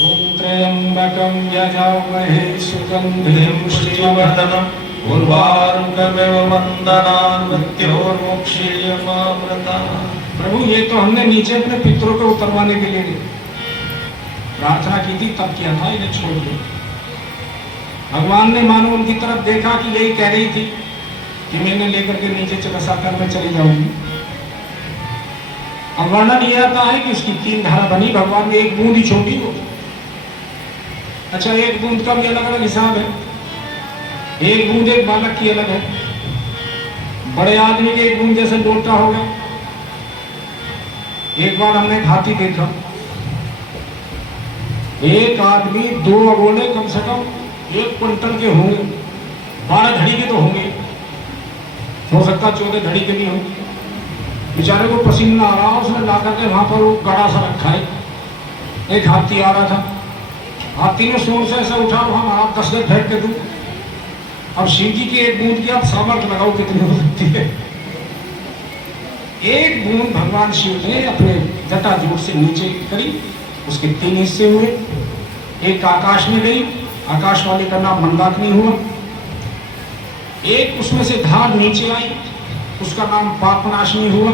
ओम त्र्यंबकं यजामहे सुगंधिं पुष्टिवर्धनम् उर्वारुकमिव वन्दनान् मृत्योर्मुक्षीयमामृतात्। प्रभु ये तो हमने नीचे अपने पितरों को उतरवाने के लिए प्रार्थना की थी, तब किया था, इन्हें छोड़ दो। भगवान ने मानो उनकी तरफ देखा कि यही कह रही थी कि मैंने लेकर के नीचे चक्रसाकर में चली जाऊंगी। अब वर्णन यह आता है कि उसकी 3 धारा बनी। भगवान ने एक बूंद ही छोटी हो। अच्छा, एक बूंद का भी अलग अलग हिसाब है। एक बूंद एक बालक की अलग है। बड़े आदमी के एक बूंद जैसे लोटा होगा। एक बार हमने एक हाथी देखा। एक आदमी 2 अगोले कम से कम 1 क्विंटल के होंगे। 12 धड़ी के तो होंगे, हो सकता 14 धड़ी के भी होंगे। बेचारे को पसीना आ रहा, उसने ला करके वहां पर वो गड़ा सा रखा है। एक हाथी आ रहा था। हाथी ने शोर से ऐसा उठा, वहां आप 10 गज फेंक के दूं। अब शिव जी की एक बूंद की आप सामर्थ्य लगाओ कितनी हो सकती है। एक बूंद भगवान शिव ने अपने जटाजूट से नीचे करी, उसके 3 हिस्से हुए। एक आकाश में गई, आकाश वाले का नाम मंदाकिनी हुआ। एक उसमें से धार नीचे आई, उसका नाम पापनाशिनी हुआ।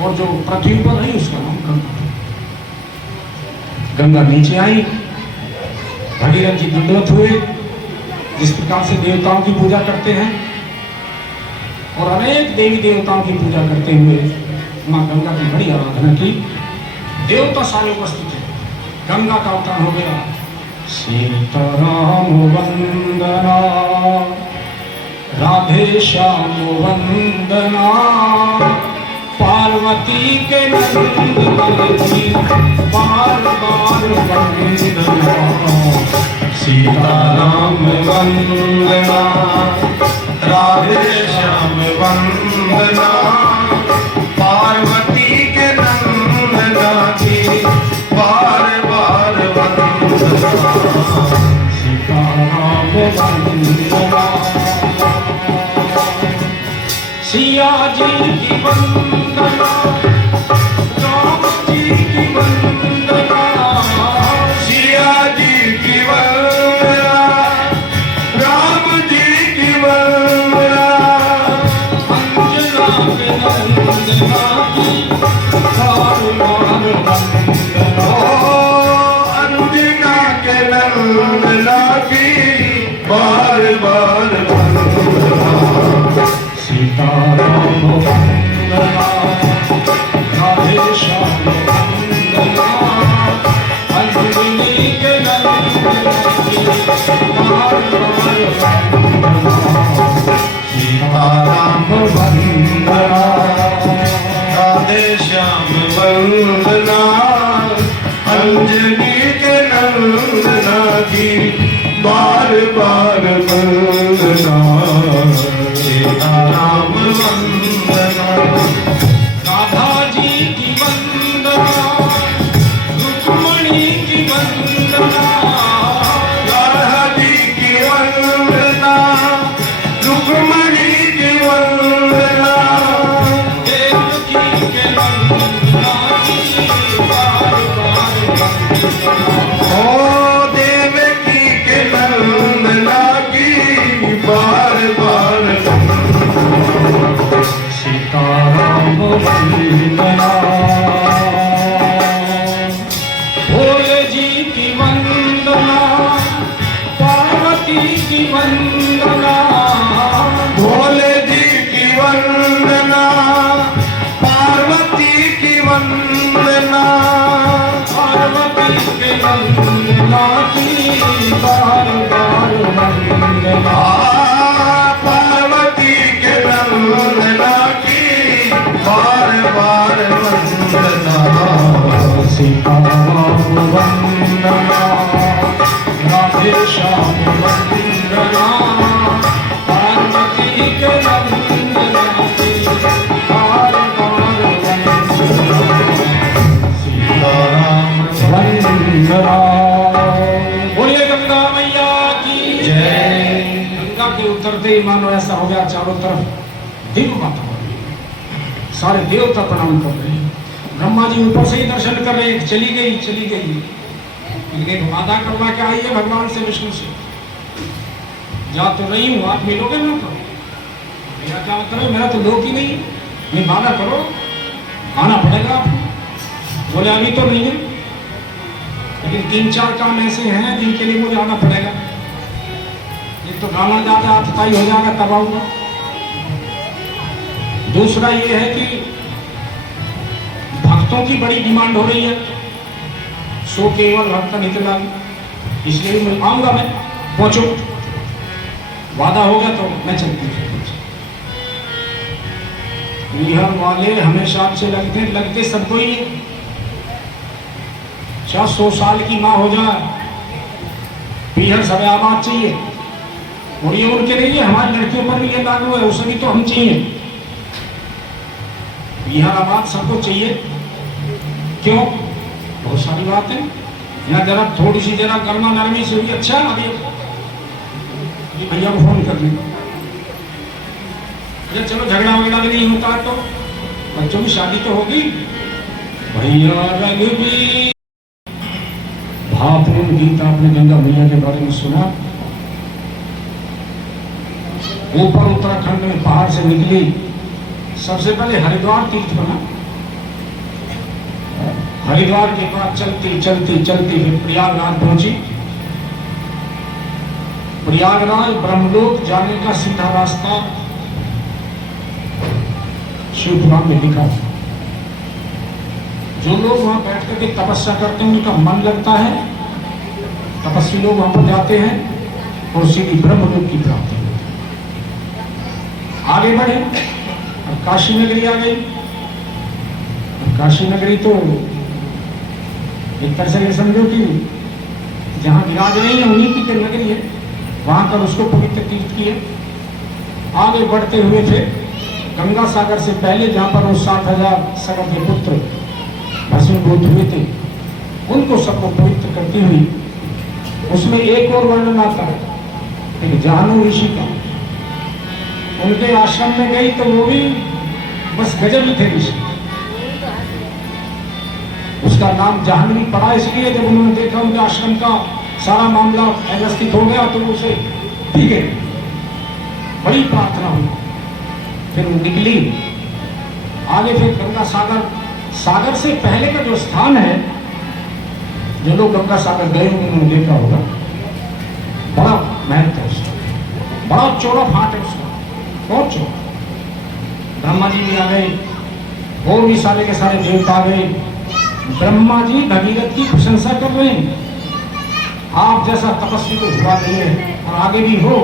और जो पृथ्वी पर रही उसका नाम गंगा। गंगा नीचे आई, भगीरथ जी विद्वत हुए। जिस प्रकार से देवताओं की पूजा करते हैं और अनेक देवी देवताओं की पूजा करते हुए मां गंगा की बड़ी आराधना की। देवता सारे उपस्थित है। गंगा का अवतरण हो गया। सीताराम वंदना, राधे श्याम वंदना, पार्वती पार्वती के नंदन की बार बार वंदना, सीताराम वंदना, राधे श्याम वंदना, पार्वती के नंदना की बार बार वंदना, सीताराम वंदना। सिया जी की वंदना, राम जी की वंदना, सिया जी की वंदना, राम जी की वंदना, अंजना के नंदना की बार बार वंदना, अंजना के नंदना की बार बार वंदना, सीताराम वंदना, राधे श्याम वंदना, अंजनी के नंदना की बार बार वंदना, सीताराम वंदना, राधे श्याम वंदना, अंजनी के नंदना की बार बार वंदना, सीताराम वंदना, राधा जी की वंदना, रुक्मणी की वंदना, राधा जी की वंदना, रुक्मणी की वंदना, देवकी के वंदना की बार बार वंदना, ओ देवकी के नंदना की बार बार सीताराम वंदना, भोले जी की वंदना, पार्वती की वंदना, भोले जी की वंदना, पार्वती की वंदना, पार्वती के वंदना की बार बार वंदना, पार्वती के नंदना की बार बार वंदना, सीताराम वंदना, राधे श्याम वंदना, पार्वती के वंदना की बार बार वंदना, सीताराम वंदना। बोलिए गंगा मैया की जय। गंगा के उतरते ही मानो ऐसा हो गया चारों तरफ दिव्य वातावरण, सारे देवता प्रणाम कर रहे हैं। ब्रह्मा जी ऊपर से ही दर्शन कर रहे हैं, चली गई लेकिन वादा करवा के आई है भगवान से, विष्णु से, जा तो रही हूँ, आप मिलोगे ना तो भैया क्या करो, मेरा तो लोग ही नहीं, ये वादा करो आना पड़ेगा आपको। बोले अभी तो नहीं है, लेकिन 3-4 काम ऐसे हैं जिनके लिए मुझे आना पड़ेगा। एक तो गाना ज्यादा अथताई हो जाएगा तब आऊंगा, दूसरा ये है कि भक्तों की बड़ी डिमांड हो रही है, सो केवल भक्त निकला, इसलिए मैं आऊंगा, मैं पहुंचो, वादा हो गया तो मैं चलती हूँ। निहर वाले हमेशा अच्छे लगते सबको ही, 100 साल की माँ हो जाए, पीहर सब आबाद चाहिए, और ये उनके नहीं है, हमारी लड़कियों पर भी ये लागू है, उसे भी तो हम चाहिए, पीहर आबाद सबको चाहिए। क्यों? बहुत सारी बात है, यहाँ जरा थोड़ी सी जरा गर्मा नरमी से हुई, अच्छा अभी भैया को फोन कर लेंगे, चलो झगड़ा वगड़ा भी नहीं होता तो बच्चों की शादी तो होगी। भैया रघुवीर भावपूर्ण गीत आपने गंगा मैया के बारे में सुना। ऊपर उत्तराखंड में पहाड़ से निकली, सबसे पहले हरिद्वार तीर्थ बना, हरिद्वार के बाद चलती चलती चलती फिर प्रयागराज पहुंची। प्रयागराज ब्रह्मलोक जाने का सीधा रास्ता शिव पुराण में लिखा है। जो लोग वहां बैठ करके तपस्या करते हैं उनका मन लगता है, तपस्वी लोग वहां पर जाते हैं और सीधी ब्रह्मलोक की प्राप्ति होती है। आगे बढ़े और काशी नगरी आ गई। काशी नगरी तो एक तरह से ये समझो कि जहाँ विराज नहीं है उन्हीं की नगरी है, वहां पर उसको पवित्र तीर्थ किए। आगे बढ़ते हुए थे गंगा सागर से पहले जहाँ पर वो 60,000 सगर के पुत्र भस्मीभूत हुए थे, उनको सबको पवित्र करती हुई उसमें एक और वर्णन आता है एक जाहनु ऋषि का। उनके आश्रम में गई तो वो भी बस गजब ही थे ऋषि। उसका नाम जाह्नवी पड़ा इसलिए जब उन्होंने देखा उनके आश्रम का सारा मामला व्यवस्थित हो गया तो उसे पी गए। बड़ी प्रार्थना हुई, फिर वो निकली आगे। फिर गंगा सागर से पहले का जो स्थान है, जो लोग गंगा सागर गए होंगे उन्होंने देखा होगा, बड़ा महत्व है उसका, बड़ा चौड़ा फाट है उसका, बहुत चौड़ा। ब्रह्मा जी भी आ गए और भी सारे के सारे देवता आ गए। ब्रह्मा जी भगीरथ की प्रशंसा कर रहे हैं, आप जैसा तपस्वी तो हुआ नहीं है और आगे भी हो,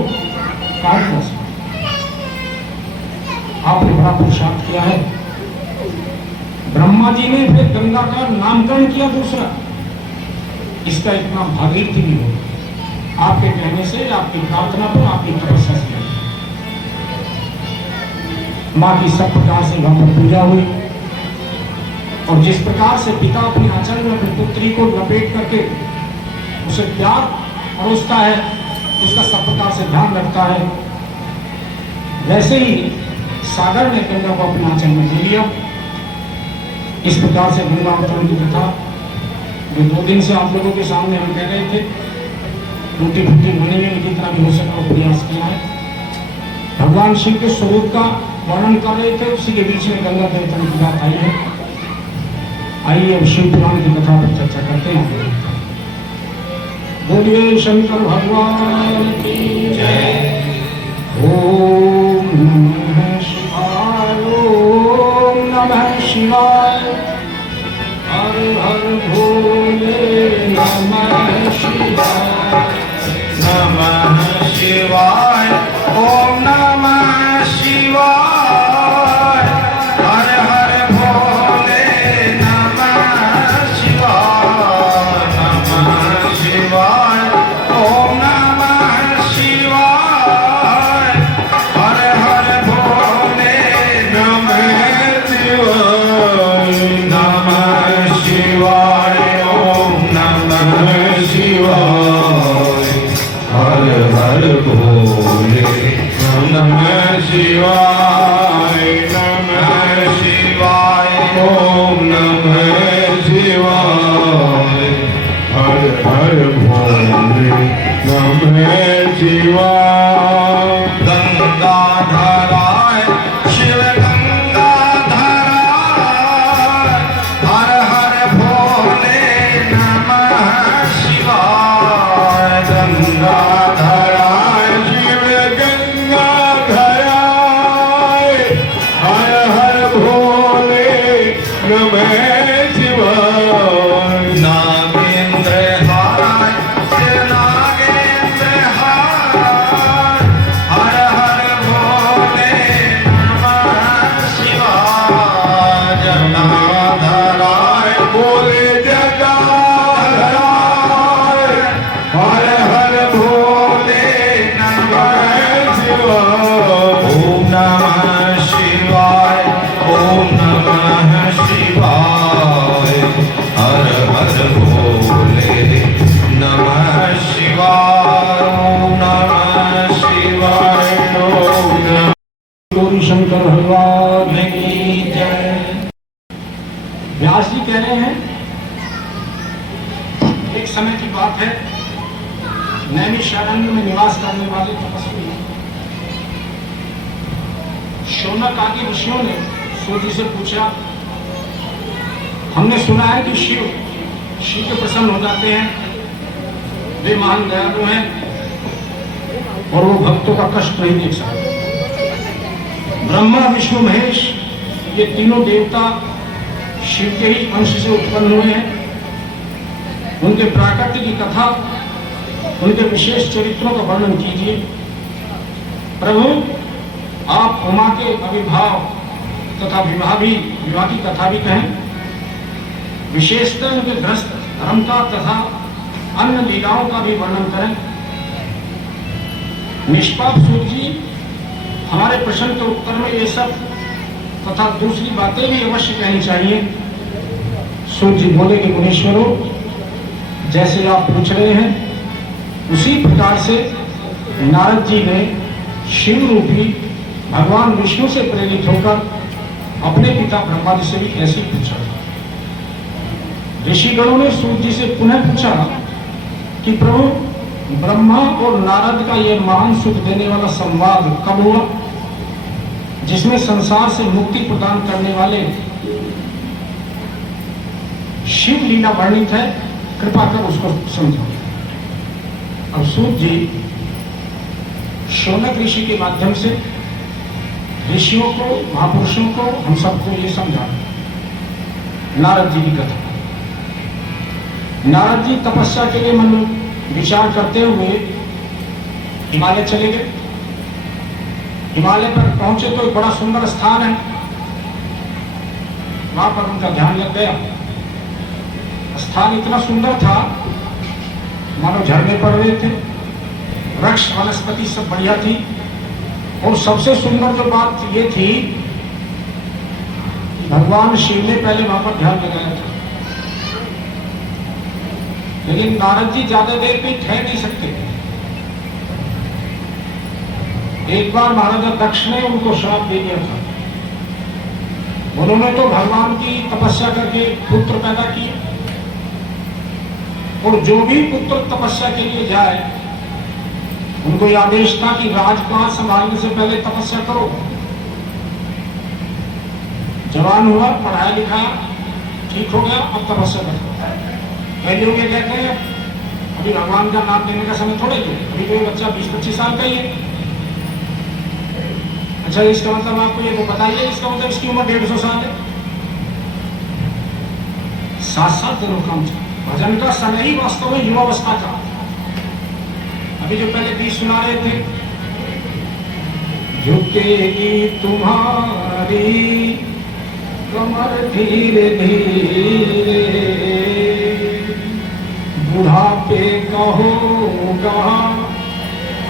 आपने बड़ा पुरुषार्थ किया है। ब्रह्मा जी ने फिर गंगा का नामकरण किया दूसरा, इसका एक नाम भागीरथी भी हो, आपके कहने से, आपकी प्रार्थना पर, आपकी तपस्या से। माँ की सब प्रकार से वहां पर पूजा हुई और जिस प्रकार से पिता अपनी आंचल में अपनी पुत्री को लपेट करके उसे प्यार परोसता है, उसका सब प्रकार से ध्यान रखता है, वैसे ही सागर ने गंगा को अपने आंचल में ले लिया। इस प्रकार से गंगा अवतरण की कथा जो 2 दिन से आप लोगों के सामने हम कह रहे थे, टूटी फूटी होने में जितना भी हो सका वो प्रयास किया है। भगवान शिव के स्वरूप का वर्णन कर रहे थे, उसी के बीच में गंगा के अवतरण की बात आई है। आइए अब शिव पुराण की कथा पर चर्चा करते हैं। बोलिए शंकर भगवान की जय। ओम नमः शिवाय, ओम नमः शिवाय, हर हर भोले नमः शिवाय, नमः शिवाय, ओम नमः शिवाय, हर हर भोले नमः शिवाय, नमः शिवाय, ओम नमः शिवाय, हर हर भोले नमः शिवाय, नमः शिवाय, ओम नमः शिवाय, हर हर भोले नमः शिवाय, नमः शिवाय, ओम नमः शिवाय, हर हर भोले नमः शिवाय। गंगाधराय शिव गंगाधराय, हर हर भोले नमः शिवाय। गंगाधराय शिव गंगाधराय, हर हर भोले नमः शिवाय। नागेंद्र हाय शिव नागेंद्र हाय, हर हर भोले नमः शिवाय। जटाधराय भोले जटाधराय, हर हर भोले नमः शिवाय। ओम नमः शिवाय, ओम नमः शिवाय, हर हर भोले नमः शिवाय। ओम नमः शिवाय, ओम नमः। गौरी शंकर भगवान की जय। व्यास जी कह रहे हैं, एक समय की बात है, नैमिषारण्य में निवास करने वाले तपस्वी शौनक आदि ऋषियों ने सूर्य से पूछा, हमने सुना है कि शिव के प्रसन्न हो जाते हैं, वे महान दयालु हैं और वो भक्तों का कष्ट नहीं देख सकते। ब्रह्मा विष्णु महेश ये तीनों देवता शिव के ही अंश से उत्पन्न हुए हैं। उनके प्राकट्य की कथा, उनके विशेष चरित्रों का वर्णन कीजिए। प्रभु, आप उमा के अविर्भाव तथा विवाह की कथा भी कहें विशेषतः उनके ग्रस्त धर्म का तथा अन्य लीलाओं का भी वर्णन करें। निष्पाप सूत जी हमारे प्रश्न के उत्तर में ये सब तथा दूसरी बातें भी अवश्य कहनी चाहिए। सूत जी बोले कि मुनीश्वरों, जैसे आप पूछ रहे हैं उसी प्रकार से नारद जी ने शिव रूपी भगवान विष्णु से प्रेरित होकर अपने पिता ब्रह्मा जी से भी ऐसे ही पूछा। ऋषिगणों ने सूत जी से पुनः पूछा कि प्रभु, ब्रह्मा और नारद का यह महान सुख देने वाला संवाद कब हुआ, जिसमें संसार से मुक्ति प्रदान करने वाले शिव लीला वर्णित है, कृपा कर उसको समझो। अब सूत जी शौनक ऋषि के माध्यम से ऋषियों को, महापुरुषों को, हम सबको ये समझा नारद जी की कथा। नारद जी तपस्या के लिए मन विचार करते हुए हिमालय चले गए। हिमालय पर पहुंचे तो एक बड़ा सुंदर स्थान है, वहां पर उनका ध्यान लग गया। स्थान इतना सुंदर था मानो झरने पड़ रहे थे, वृक्ष वनस्पति सब बढ़िया थी, और सबसे सुंदर जो बात ये थी भगवान शिव ने पहले वहां पर ध्यान लगाया था। लेकिन नारद जी ज्यादा देर पे ठहर नहीं सकते। एक बार महाराजा दक्ष ने उनको श्राप दे दिया था। उन्होंने तो भगवान की तपस्या करके पुत्र पैदा किए, और जो भी पुत्र तपस्या के लिए जाए उनको यह आदेश था कि राजपाट संभालने से पहले तपस्या करो। जवान हुआ, पढ़ाया लिखाया, ठीक हो गया, अब तपस्या करो। पहले लोग ये कहते हैं अभी भगवान का नाम देने का समय थोड़े थे, अभी तो ये बच्चा 20-25 साल का ही है। अच्छा, इसका मतलब आपको ये तो बताइए, इसका मतलब इसकी उम्र 150 साल है। 7-7 दिनों काम था। भजन का समय ही वास्तव में युवावस्था का। अभी जो पहले गीत सुना रहे थे, झुकेगी तुम्हारी कमर धीरे धीरे, बुढ़ापे का होगा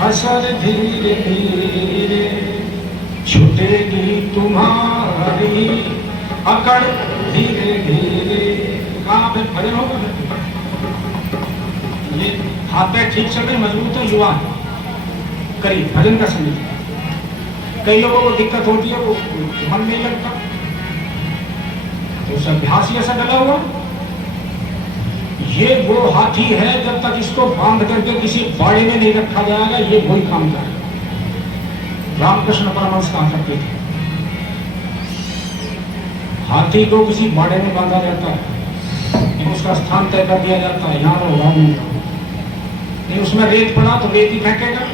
असर धीरे धीरे, छूटेगी तुम्हारी अकड़ धीरे धीरे। कहाँ पे भजन होगा? ये हाथ पैर ठीक चल रहे, मजबूत है, युवा है, करिए भजन का समय। कई लोगों को दिक्कत होती है, वो मन नहीं लगता, तो सब अभ्यास ही ऐसा डला हुआ। ये वो हाथी है, जब तक इसको बांध करके किसी बाड़े में नहीं रखा जाएगा ये वही काम करेगा। रामकृष्ण परमहंस कहा करते थे, हाथी को किसी बाड़े में बांधा जाता है, उसका स्थान तय कर दिया जाता है, यहाँ रहो, वहां नहीं। उसमें रेत पड़ा तो रेत ही फेंकेगा,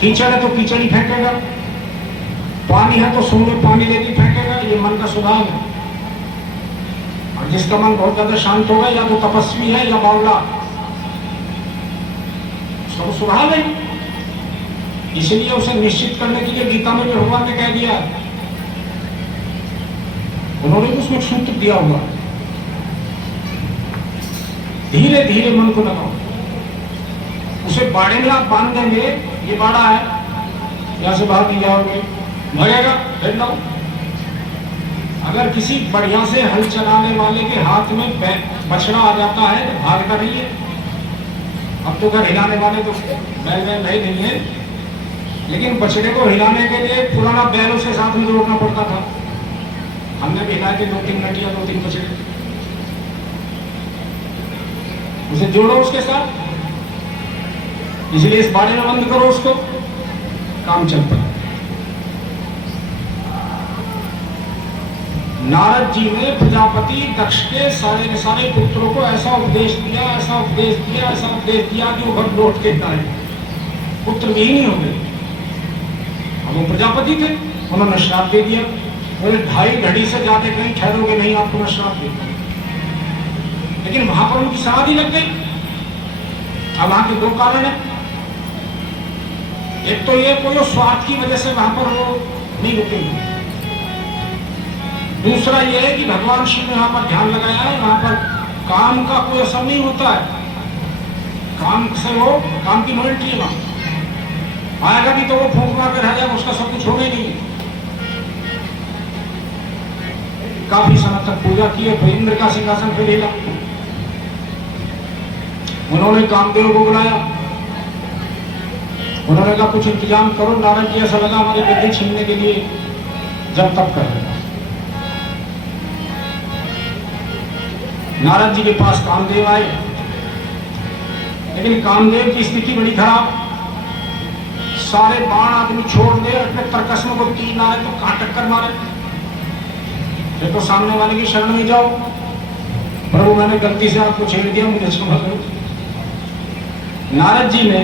कीचड़ है तो कीचड़ ही फेंकेगा, पानी है तो सूंघ में पानी लेके फेंकेगा। ये मन का स्वभाव है। और जिसका मन बहुत ज्यादा शांत होगा, या तो तपस्वी है या बावला, उसका वो स्वभाव है। इसलिए उसे निश्चित करने के लिए गीता में भी भगवान ने कह दिया, उन्होंने उसमें सूत्र दिया हुआ, धीरे धीरे मन को लगाओ। उसे बाड़े में आप बांध देंगे, ये बाड़ा है, यहां से बाहर नहीं जाओगे, मरेगा, बैठ जाओ। अगर किसी बढ़िया से हल चलाने वाले के हाथ में बछड़ा आ जाता है तो भागता नहीं है। अब तो घर हिलाने वाले तो बैल नहीं है, लेकिन बछड़े को हिलाने के लिए पुराना बैल उसके साथ में जोड़ना पड़ता था। हमने भी हिला के 2-3 नटिया, 2-3 बछड़े, उसे जोड़ो उसके साथ। इसलिए इस बाड़े में बंद करो उसको, काम चलता है। नारद जी ने प्रजापति दक्ष के सारे पुत्रों को ऐसा उपदेश दिया, ऐसा उपदेश दिया, ऐसा उपदेश दिया कि वो घर लौट के आए, पुत्र विहीन हो गए। अब वो प्रजापति थे, उन्होंने श्राप दे दिया, बोले 2.5 घड़ी से ज्यादा कहीं ठहरोगे नहीं, आपको मैं श्राप देता। लेकिन वहां पर उनकी समाधि लग गई। अब वहां के 2 कारण है। एक तो ये कोई स्वार्थ की वजह से वहां पर वो नहीं रुकेंगे, दूसरा यह है कि भगवान शिव ने यहाँ पर ध्यान लगाया है, यहाँ पर काम का कोई असर नहीं होता है। काम से वो काम की नोएंट्री है, वहां आएगा भी तो वो फूंक मार कर रह जाएगा, उसका सब कुछ होगा ही नहीं। काफी समय तक पूजा की है, फिर इंद्र का सिंहासन पे हिला। उन्होंने कामदेव को बुलाया, उन्होंने कहा कुछ इंतजाम करो, नारायण जी ऐसा लगा हमारी बुद्धि छीनने के लिए जब तक कर रहे। नारद जी के पास कामदेव आए, लेकिन कामदेव की स्थिति बड़ी खराब। सारे बाण आदमी छोड़ दे, अपने तर्कस में को तीर ना आए तो कहां टक्कर मारे। देखो सामने वाले की शरण में जाओ, प्रभु मैंने गलती से आपको छेड़ दिया, मुझे क्षमा करो। नारद जी ने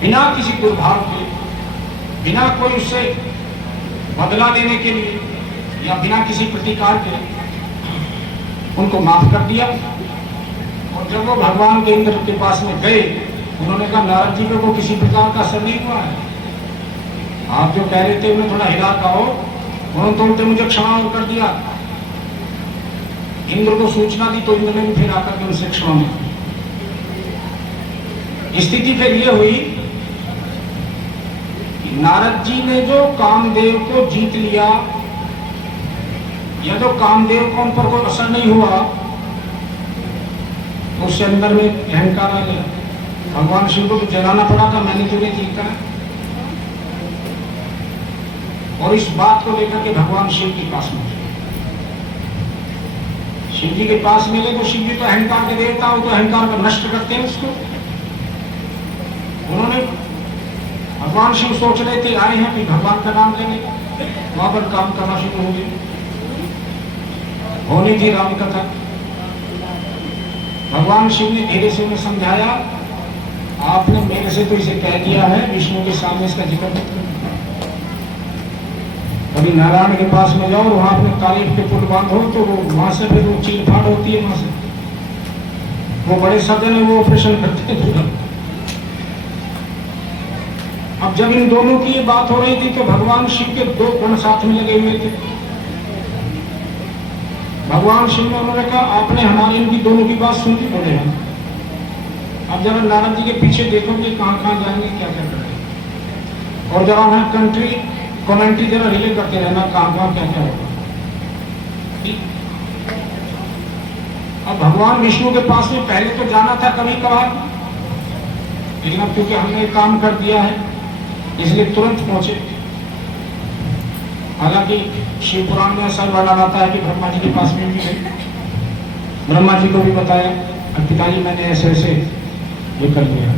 बिना किसी दुर्भाव के, बिना कोई उससे बदला लेने के लिए या बिना किसी प्रतिकार के उनको माफ कर दिया। और जब वो भगवान के इंद्र के पास में गए, उन्होंने कहा नारद जी को किसी प्रकार का असर नहीं हुआ है, आप जो कह रहे थे उन्हें थोड़ा हिला का हो, उन्होंने तो उल्टे मुझे क्षमा कर दिया। इंद्र को सूचना दी तो इंद्र ने भी फिर आकर के उनसे क्षमा मांगी। स्थिति फिर ये हुई, नारद जी ने जो कामदेव को जीत लिया, या तो कामदेव को उन पर कोई असर नहीं हुआ, तो उससे अंदर में अहंकार आ गया। भगवान शिव को तो जलाना पड़ा था, मैंने तुम्हें जीता है। और इस बात को लेकर के भगवान शिव के पास में, शिव जी के पास मिले तो शिव जी तो अहंकार के देवता, वो तो अहंकार को नष्ट करते हैं उसको। उन्होंने भगवान शिव सोच रहे थे आए हैं कि भगवान का नाम लेंगे, वहां पर काम करना शुरू हो गया। होनी थी राम कथा। भगवान शिव ने धीरे से उन्हें समझाया, आपने मेरे से तो इसे कह दिया है, विष्णु के सामने इसका जिक्र मत करो। कभी नारायण के पास में जाओ और वहां अपने तारीफ के पुल बांधो तो वहां से फिर वो चीर फाड़ होती है। वहां से वो बड़े सज्जन है, वो ऑपरेशन करते हैं पूरा। अब जब इन दोनों की ये बात हो रही थी तो भगवान शिव के दो गुण साथ में लगे हुए थे। भगवान शिव ने उन्होंने कहा आपने हमारी इनकी दोनों की बात सुन ली, बोले हैं। अब जरा नारद जी के पीछे देखोगे कहां कहां जाएंगे, क्या क्या करेंगे, और जरा वहां कंट्री कमेंट्री जरा रिले करते रहना कहां कहां क्या क्या होगा। अब भगवान विष्णु के पास में पहले तो जाना था कभी कभार, लेकिन अब क्योंकि हमने काम कर दिया है इसलिए तुरंत पहुंचे। हालांकि शिव पुराण में ऐसा वर्णन आता है कि ब्रह्मा जी के पास में भी गए, ब्रह्मा जी को भी बताया पिताजी मैंने ऐसे ऐसे ये कर लिया।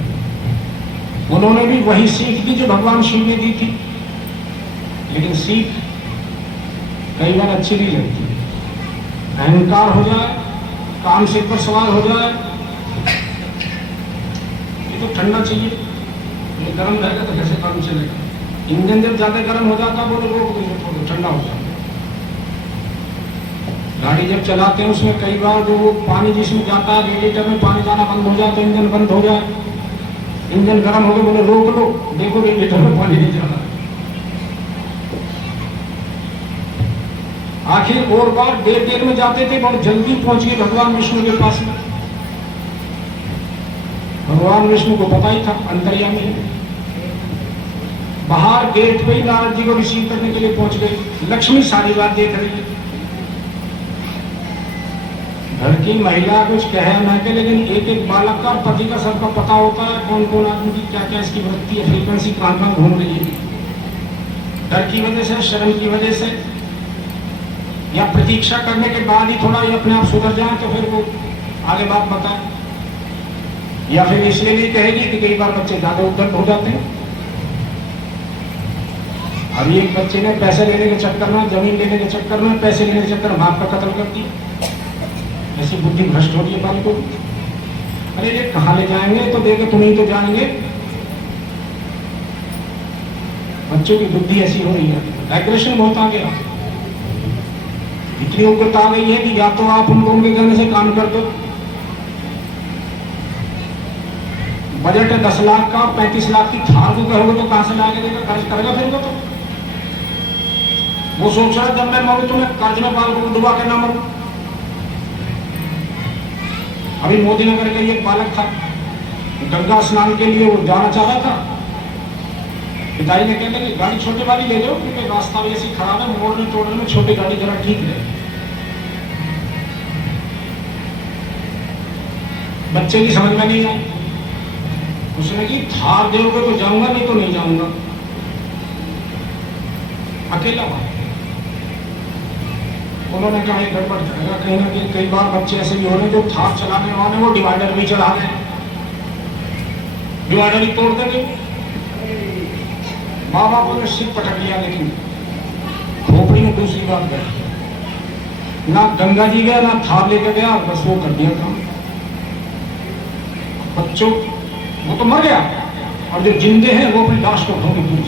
उन्होंने भी वही सीख दी जो भगवान शिव ने दी थी, लेकिन सीख कई बार अच्छी नहीं लगती। अहंकार हो जाए, काम सिर पर सवार हो जाए, ये तो ठंडा चाहिए, ये गर्म रहेगा तो कैसे काम चलेगा। इंजन जब ज्यादा गर्म हो जाता है बोले रोक दो, ठंडा हो जाता। गाड़ी जब चलाते हैं उसमें कई बार जो वो पानी जिसमें जाता है, रेडिएटर में पानी जाना बंद हो जाए तो इंजन बंद हो जाए। इंजन गर्म हो गया बोले रोक लो, देखो रेडिएटर में पानी नहीं जा रहा। आखिर और बार देर में जाते थे, बहुत जल्दी पहुंच गए भगवान विष्णु के पास में। भगवान विष्णु को पता ही था अंतर्यामी है। बाहर गेट पे ही नारद जी को रिसीव करने के लिए पहुंच गए। लक्ष्मी सारी बात देख रही है, घर की महिला कुछ कहे ना के, लेकिन एक एक बालक का पति का सबका पता होता है, कौन कौन आदमी की क्या क्या इसकी वृत्ति है, फ्रीक्वेंसी कहां कहां घूम रही है। डर की वजह से, शर्म की वजह से, या प्रतीक्षा करने के बाद ही थोड़ा ये अपने आप सुधर जाए तो फिर वो आगे बात बताए, या फिर इसलिए नहीं कहेगी कि कई बार बच्चे ज्यादा उद्धत हो जाते हैं। अभी एक बच्चे ने पैसे लेने के चक्कर में, जमीन लेने के चक्कर में, पैसे लेने के चक्कर में बाप का कत्ल कर दिया। ऐसी बुद्धि भ्रष्ट हो रही है बाल को। अरे ये कहाँ ले जाएंगे, तो देखे तुम ही तो जाएंगे। बच्चों की बुद्धि ऐसी हो रही है, एग्रेशन बहुत आ गया। इतनी उग्रता आ गई है कि या तो आप उनको उनके कहने से काम कर दो। बजट है 10 लाख का, 35 लाख की थार को कहोगे तो कहां से ला के देगा, खर्च करेगा फिर वो तो। वो सोच रहा जब मैं मरूं तो मैं कर्ज में बाल को डुबा के ना मरूं। अभी मोदी नगर का ये बालक था, गंगा स्नान के लिए वो जाना चाह रहा था। पिताजी ने कहते कि गाड़ी छोटे वाली ले जाओ, क्योंकि रास्ता भी ऐसी खराब है, मोड़ने तोड़ने में छोटी गाड़ी जरा ठीक रहे। बच्चे की समझ में नहीं आई। उसने की थार दोगे तो जाऊंगा, नहीं तो नहीं जाऊंगा। अकेला हुआ। उन्होंने कहा ये गड़बड़ करेगा कहीं ना कहीं। कई बार बच्चे ऐसे भी हो रहे जो थार चलाने वाले वो डिवाइडर भी चढ़ा रहे, डिवाइडर ही तोड़ देंगे। माँ बाप ने सिर पटक लिया, लेकिन खोपड़ी में दूसरी बात गई। ना गंगा जी गया, ना थार लेकर गया, बस वो कर दिया काम। बच्चों वो तो मर गया, और जो जिंदे हैं वो अपनी लाश को ढूंढ पूछ।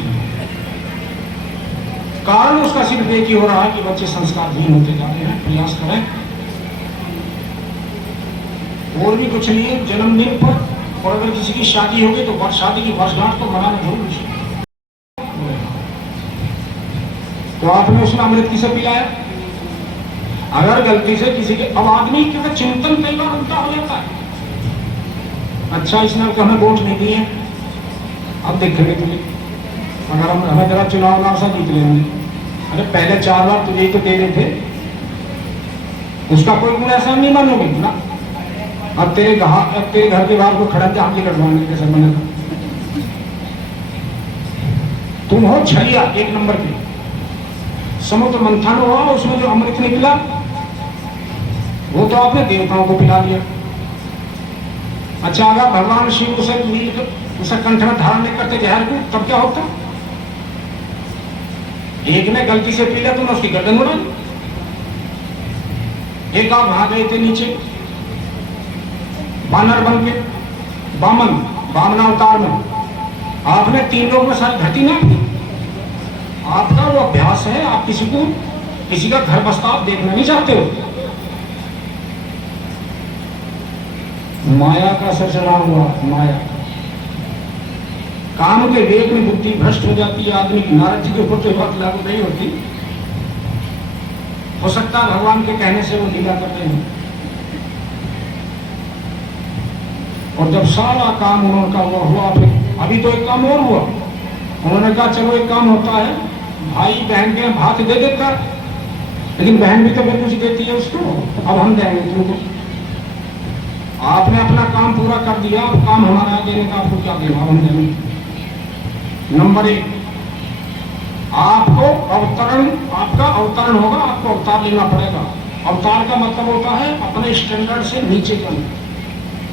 कारण उसका सिर्फ एक ही हो रहा है कि बच्चे संस्कारहीन होते जा रहे हैं। प्रयास करें, और भी कुछ नहीं है। जन्मदिन पर और अगर किसी की शादी होगी तो शादी की वर्षगांठ तो मनाना जरूर है। तो आपने उसने अमृत किसे पिलाया? अगर गलती से किसी के, अब आदमी का चिंतन कई बार उल्टा हो जाता है। अच्छा इसने तो हमें वोट नहीं दिए, अब देखेंगे तुझे, अगर हम हमें जरा चुनाव ना सा जीत लेंगे। अरे पहले 4 बार तुझे ही तो दे रहे थे, उसका कोई गुण ऐसा नहीं मानोगे ना। अब तेरे घर के बाहर को खड़ा हमली कटवाने कैसे बनेगा? तुम हो छलिया 1 नंबर के। समुद्र मंथन हुआ, उसमें जो अमृत निकला वो तो आपने देवताओं को पिला दिया। अच्छा अगर भगवान शिव उसे कंठ में धारण नहीं करते जहर को, तब क्या होता? एक ने गलती से पी लिया, तुमने उसकी गर्दन उड़ा दी। एक आप वहां गए थे नीचे बानर बन के, बामन अवतार में, आपने 3 लोग में सारी घटी ना की। आपका वो अभ्यास है, आप किसी का घर बसता आप देखना नहीं चाहते हो। माया का सचना हुआ, माया काम के वेग में बुद्धि भ्रष्ट हो जाती है आदमी की। नारद जी के ऊपर तो बात लागू नहीं होती। हो सकता है भगवान के कहने से वो लीला करते हैं। और जब सारा काम उनका हुआ, फिर अभी तो एक काम और हुआ। उन्होंने कहा चलो एक काम होता है, भाई बहन के भात दे देता, लेकिन बहन भी तो फिर कुछ देती है उसको, अब हम देंगे तुमको। आपने अपना काम पूरा कर दिया, अब काम हमारा है देने का, आपको क्या देना हम देंगे। नंबर 1, आपका अवतरण होगा, आपको अवतार लेना पड़ेगा। अवतार का मतलब होता है अपने स्टैंडर्ड से नीचे करना,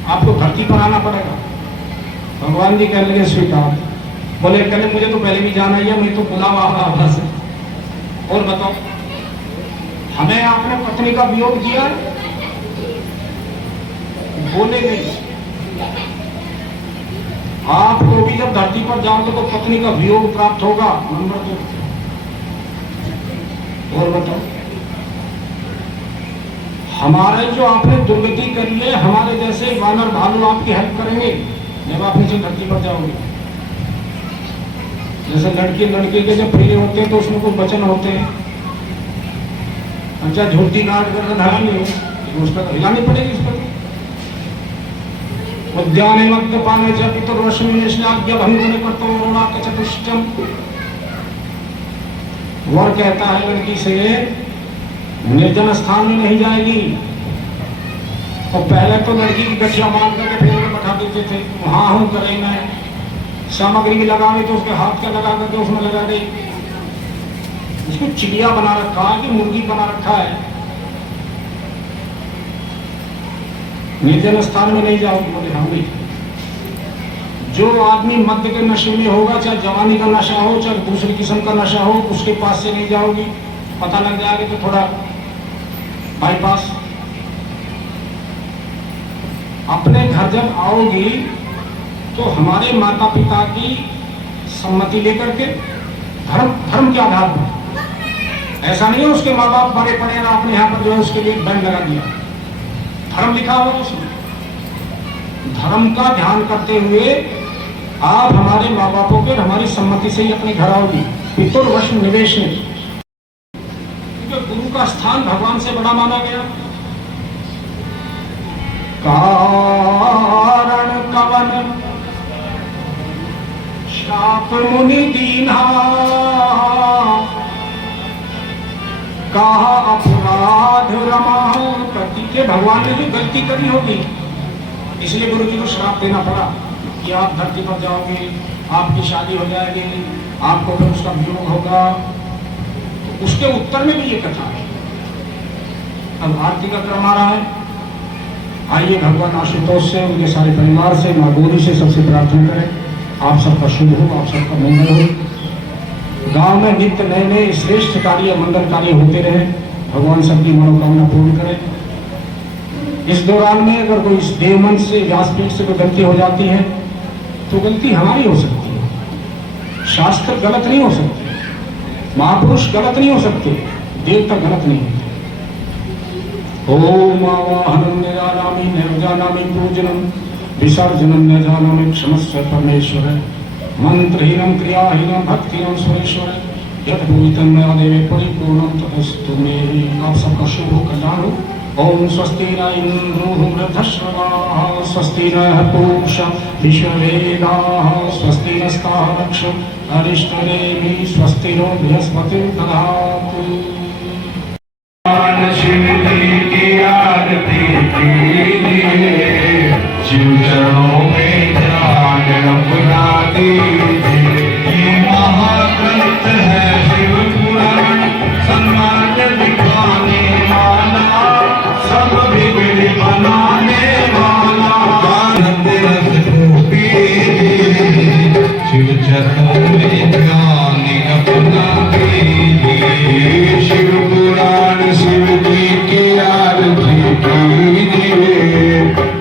आपको धरती पर आना पड़ेगा। भगवान जी कहने लगे स्वीकार। बोले कहने मुझे तो पहले भी जाना ही है, मैं तो बुलावा आ रहा से। और बताओ, हमें आपने पत्नी का वियोग किया, बोले नहीं। आपको भी जब धरती पर जाओगे तो पत्नी का वियोग प्राप्त होगा। नंबर 2, और बताओ, हमारे जो आपने दुर्गति करी है, हमारे जैसे वानर भालू आपकी हेल्प करेंगे जब आप नीचे धरती पर जाओगे। जैसे लड़के के जब फेरे होते हैं तो उसमें कुछ वचन होते हैं। अच्छा झूठी गांठ कर धारा नहीं हो, उस पर हिलानी पड़ेगी। इस पर उद्यान मध्य पाने तो रोशनी भंग करते चतुष्टम। वर कहता है लड़की से निर्जन स्थान में नहीं जाएगी। और पहले तो लड़की की गठिया बांध करके फेर में बैठा देते थे, हाँ हूं करे मैं। सामग्री भी लगावे तो उसके हाथ का लगा करके उसमें लगा दे। उसको चिड़िया बना रखा है कि मुर्गी बना रखा है। निर्जन स्थान में नहीं जाओगे। बोले हम भी। जो आदमी मध्य के नशे में होगा, चाहे जवानी का नशा हो चाहे दूसरी किस्म का नशा हो, उसके पास से नहीं जाओगी। पता लग जाएगा तो थोड़ा बाईपास। अपने घर जब आओगी तो हमारे माता पिता की सम्मति लेकर के, धर्म के आधार पर। ऐसा नहीं है उसके माँ बाप बड़े पड़े ना, आपने यहाँ पर जो है उसके लिए बैंड लगा दिया। धर्म लिखा हुआ उसमें। धर्म का ध्यान करते हुए आप हमारे माँ बापों के हमारी सम्मति से ही अपने घर आओगी। पितुर्वश निवेश में गुरु का स्थान भगवान से बड़ा माना गया। कारण कवन शाप मुनि दीना, कहा अपराध रमा करती के भगवान ने जो गलती करी होगी इसलिए गुरु जी को श्राप देना पड़ा कि आप धरती पर जाओगे, आपकी शादी हो जाएगी, आपको फिर उसका वियोग होगा। तो उसके उत्तर में भी ये कथा है। अब आरती का क्रम आ रहा है। आइए भगवान आशुतोष से, उनके सारे परिवार से, माँ गौरी से सबसे प्रार्थना करें आप सबका शुभ हो, आप सबका मंगल हो। गांव में नित्य नए नए श्रेष्ठ कार्य, मंगल कार्य होते रहे। भगवान सबकी मनोकामना पूर्ण करें। इस दौरान में अगर कोई देवमन से, व्यासपीठ से कोई गलती हो जाती है तो गलती हमारी हो सकती है। शास्त्र गलत नहीं हो सकते, महापुरुष गलत नहीं हो सकते, देवता गलत नहीं होते। ओम आवाहनम निरानामि निर्जानामि पूजनम विसर्जनम न जानामि क्षमस्व परमेश्वर। मंत्रहीनम क्रियाहीनम भक्तिहीनम सुरेश्वर। यद भूमितम नया देवे परिपूर्णम तपस्तु मे। आप सबका शुभ हो, कल्याण हो। ओम स्वस्ति न इंद्रो वृद्धश्रवाः, स्वस्ति नः पूषा विश्ववेदाः, स्वस्ति नस्तारक्षो अरिष्टनेमि, स्वस्ति नो बृहस्पतिर्दधातु। शिव जी की आरती कीजिए, शिव चरणों में ध्यान अपना दीजिए। ये महाग्रंथ है शिव पुराण, सन्मार्ग दिखाने वाला, सब बिगड़ बनाने वाला। आनंद रस को पीजिए, शिव चरणों में ध्यान अपना दीजिए। शिव पुराण शिव जी की आरती कीजिए,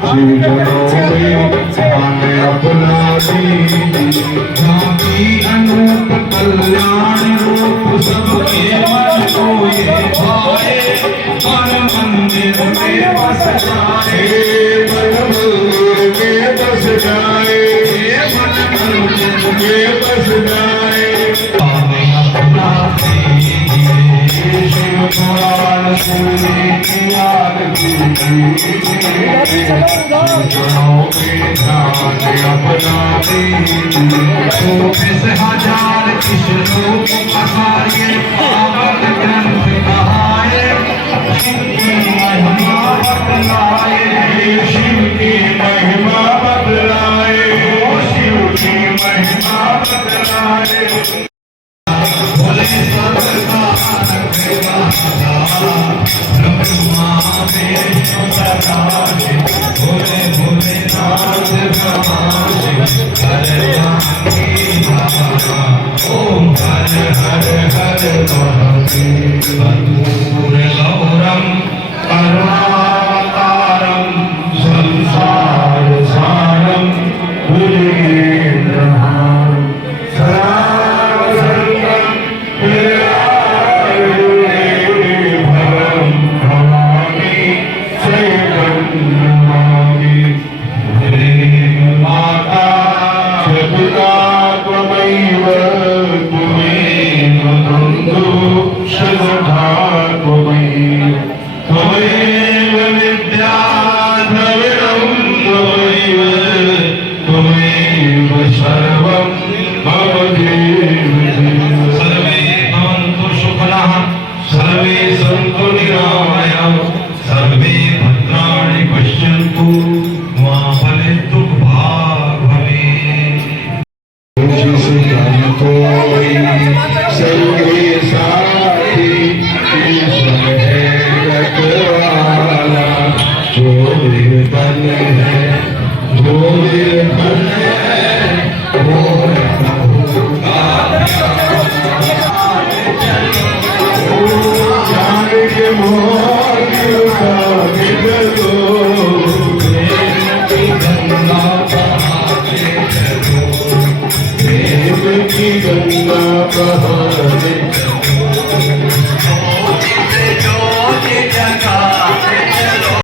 शिव चरणों में ध्यान अपना दीजिए। झांकी अनूप कल्याण रूप सबके मन को ये भाए, मन मंदिर में बस जाए, मन मंदिर में बस जाए, मन मंदिर में बस जाए। अपना शिव पुराण शिव जी की आरती कीजिए, चरणों में ध्यान अपना दीजिए। चौबीस हजार किशोरों को पसारे, पावन ग्रंथ कहाए, शिव की महिमा बतलाए, शिव की महिमा बतलाए, शिव की महिमा बतलाए। भोले सबका रखवा ब्रह्मा विष्णु सदाशिव, भोले भोले नाथ ब्रह्माशि, हर जानकी नारा, ओम हर हर हर महादेव। कर्पूर गौरम करुणावतारम, संसार सारम भुजगेन्द्रहारम, सदा जो निर्बल है, जो निर्बल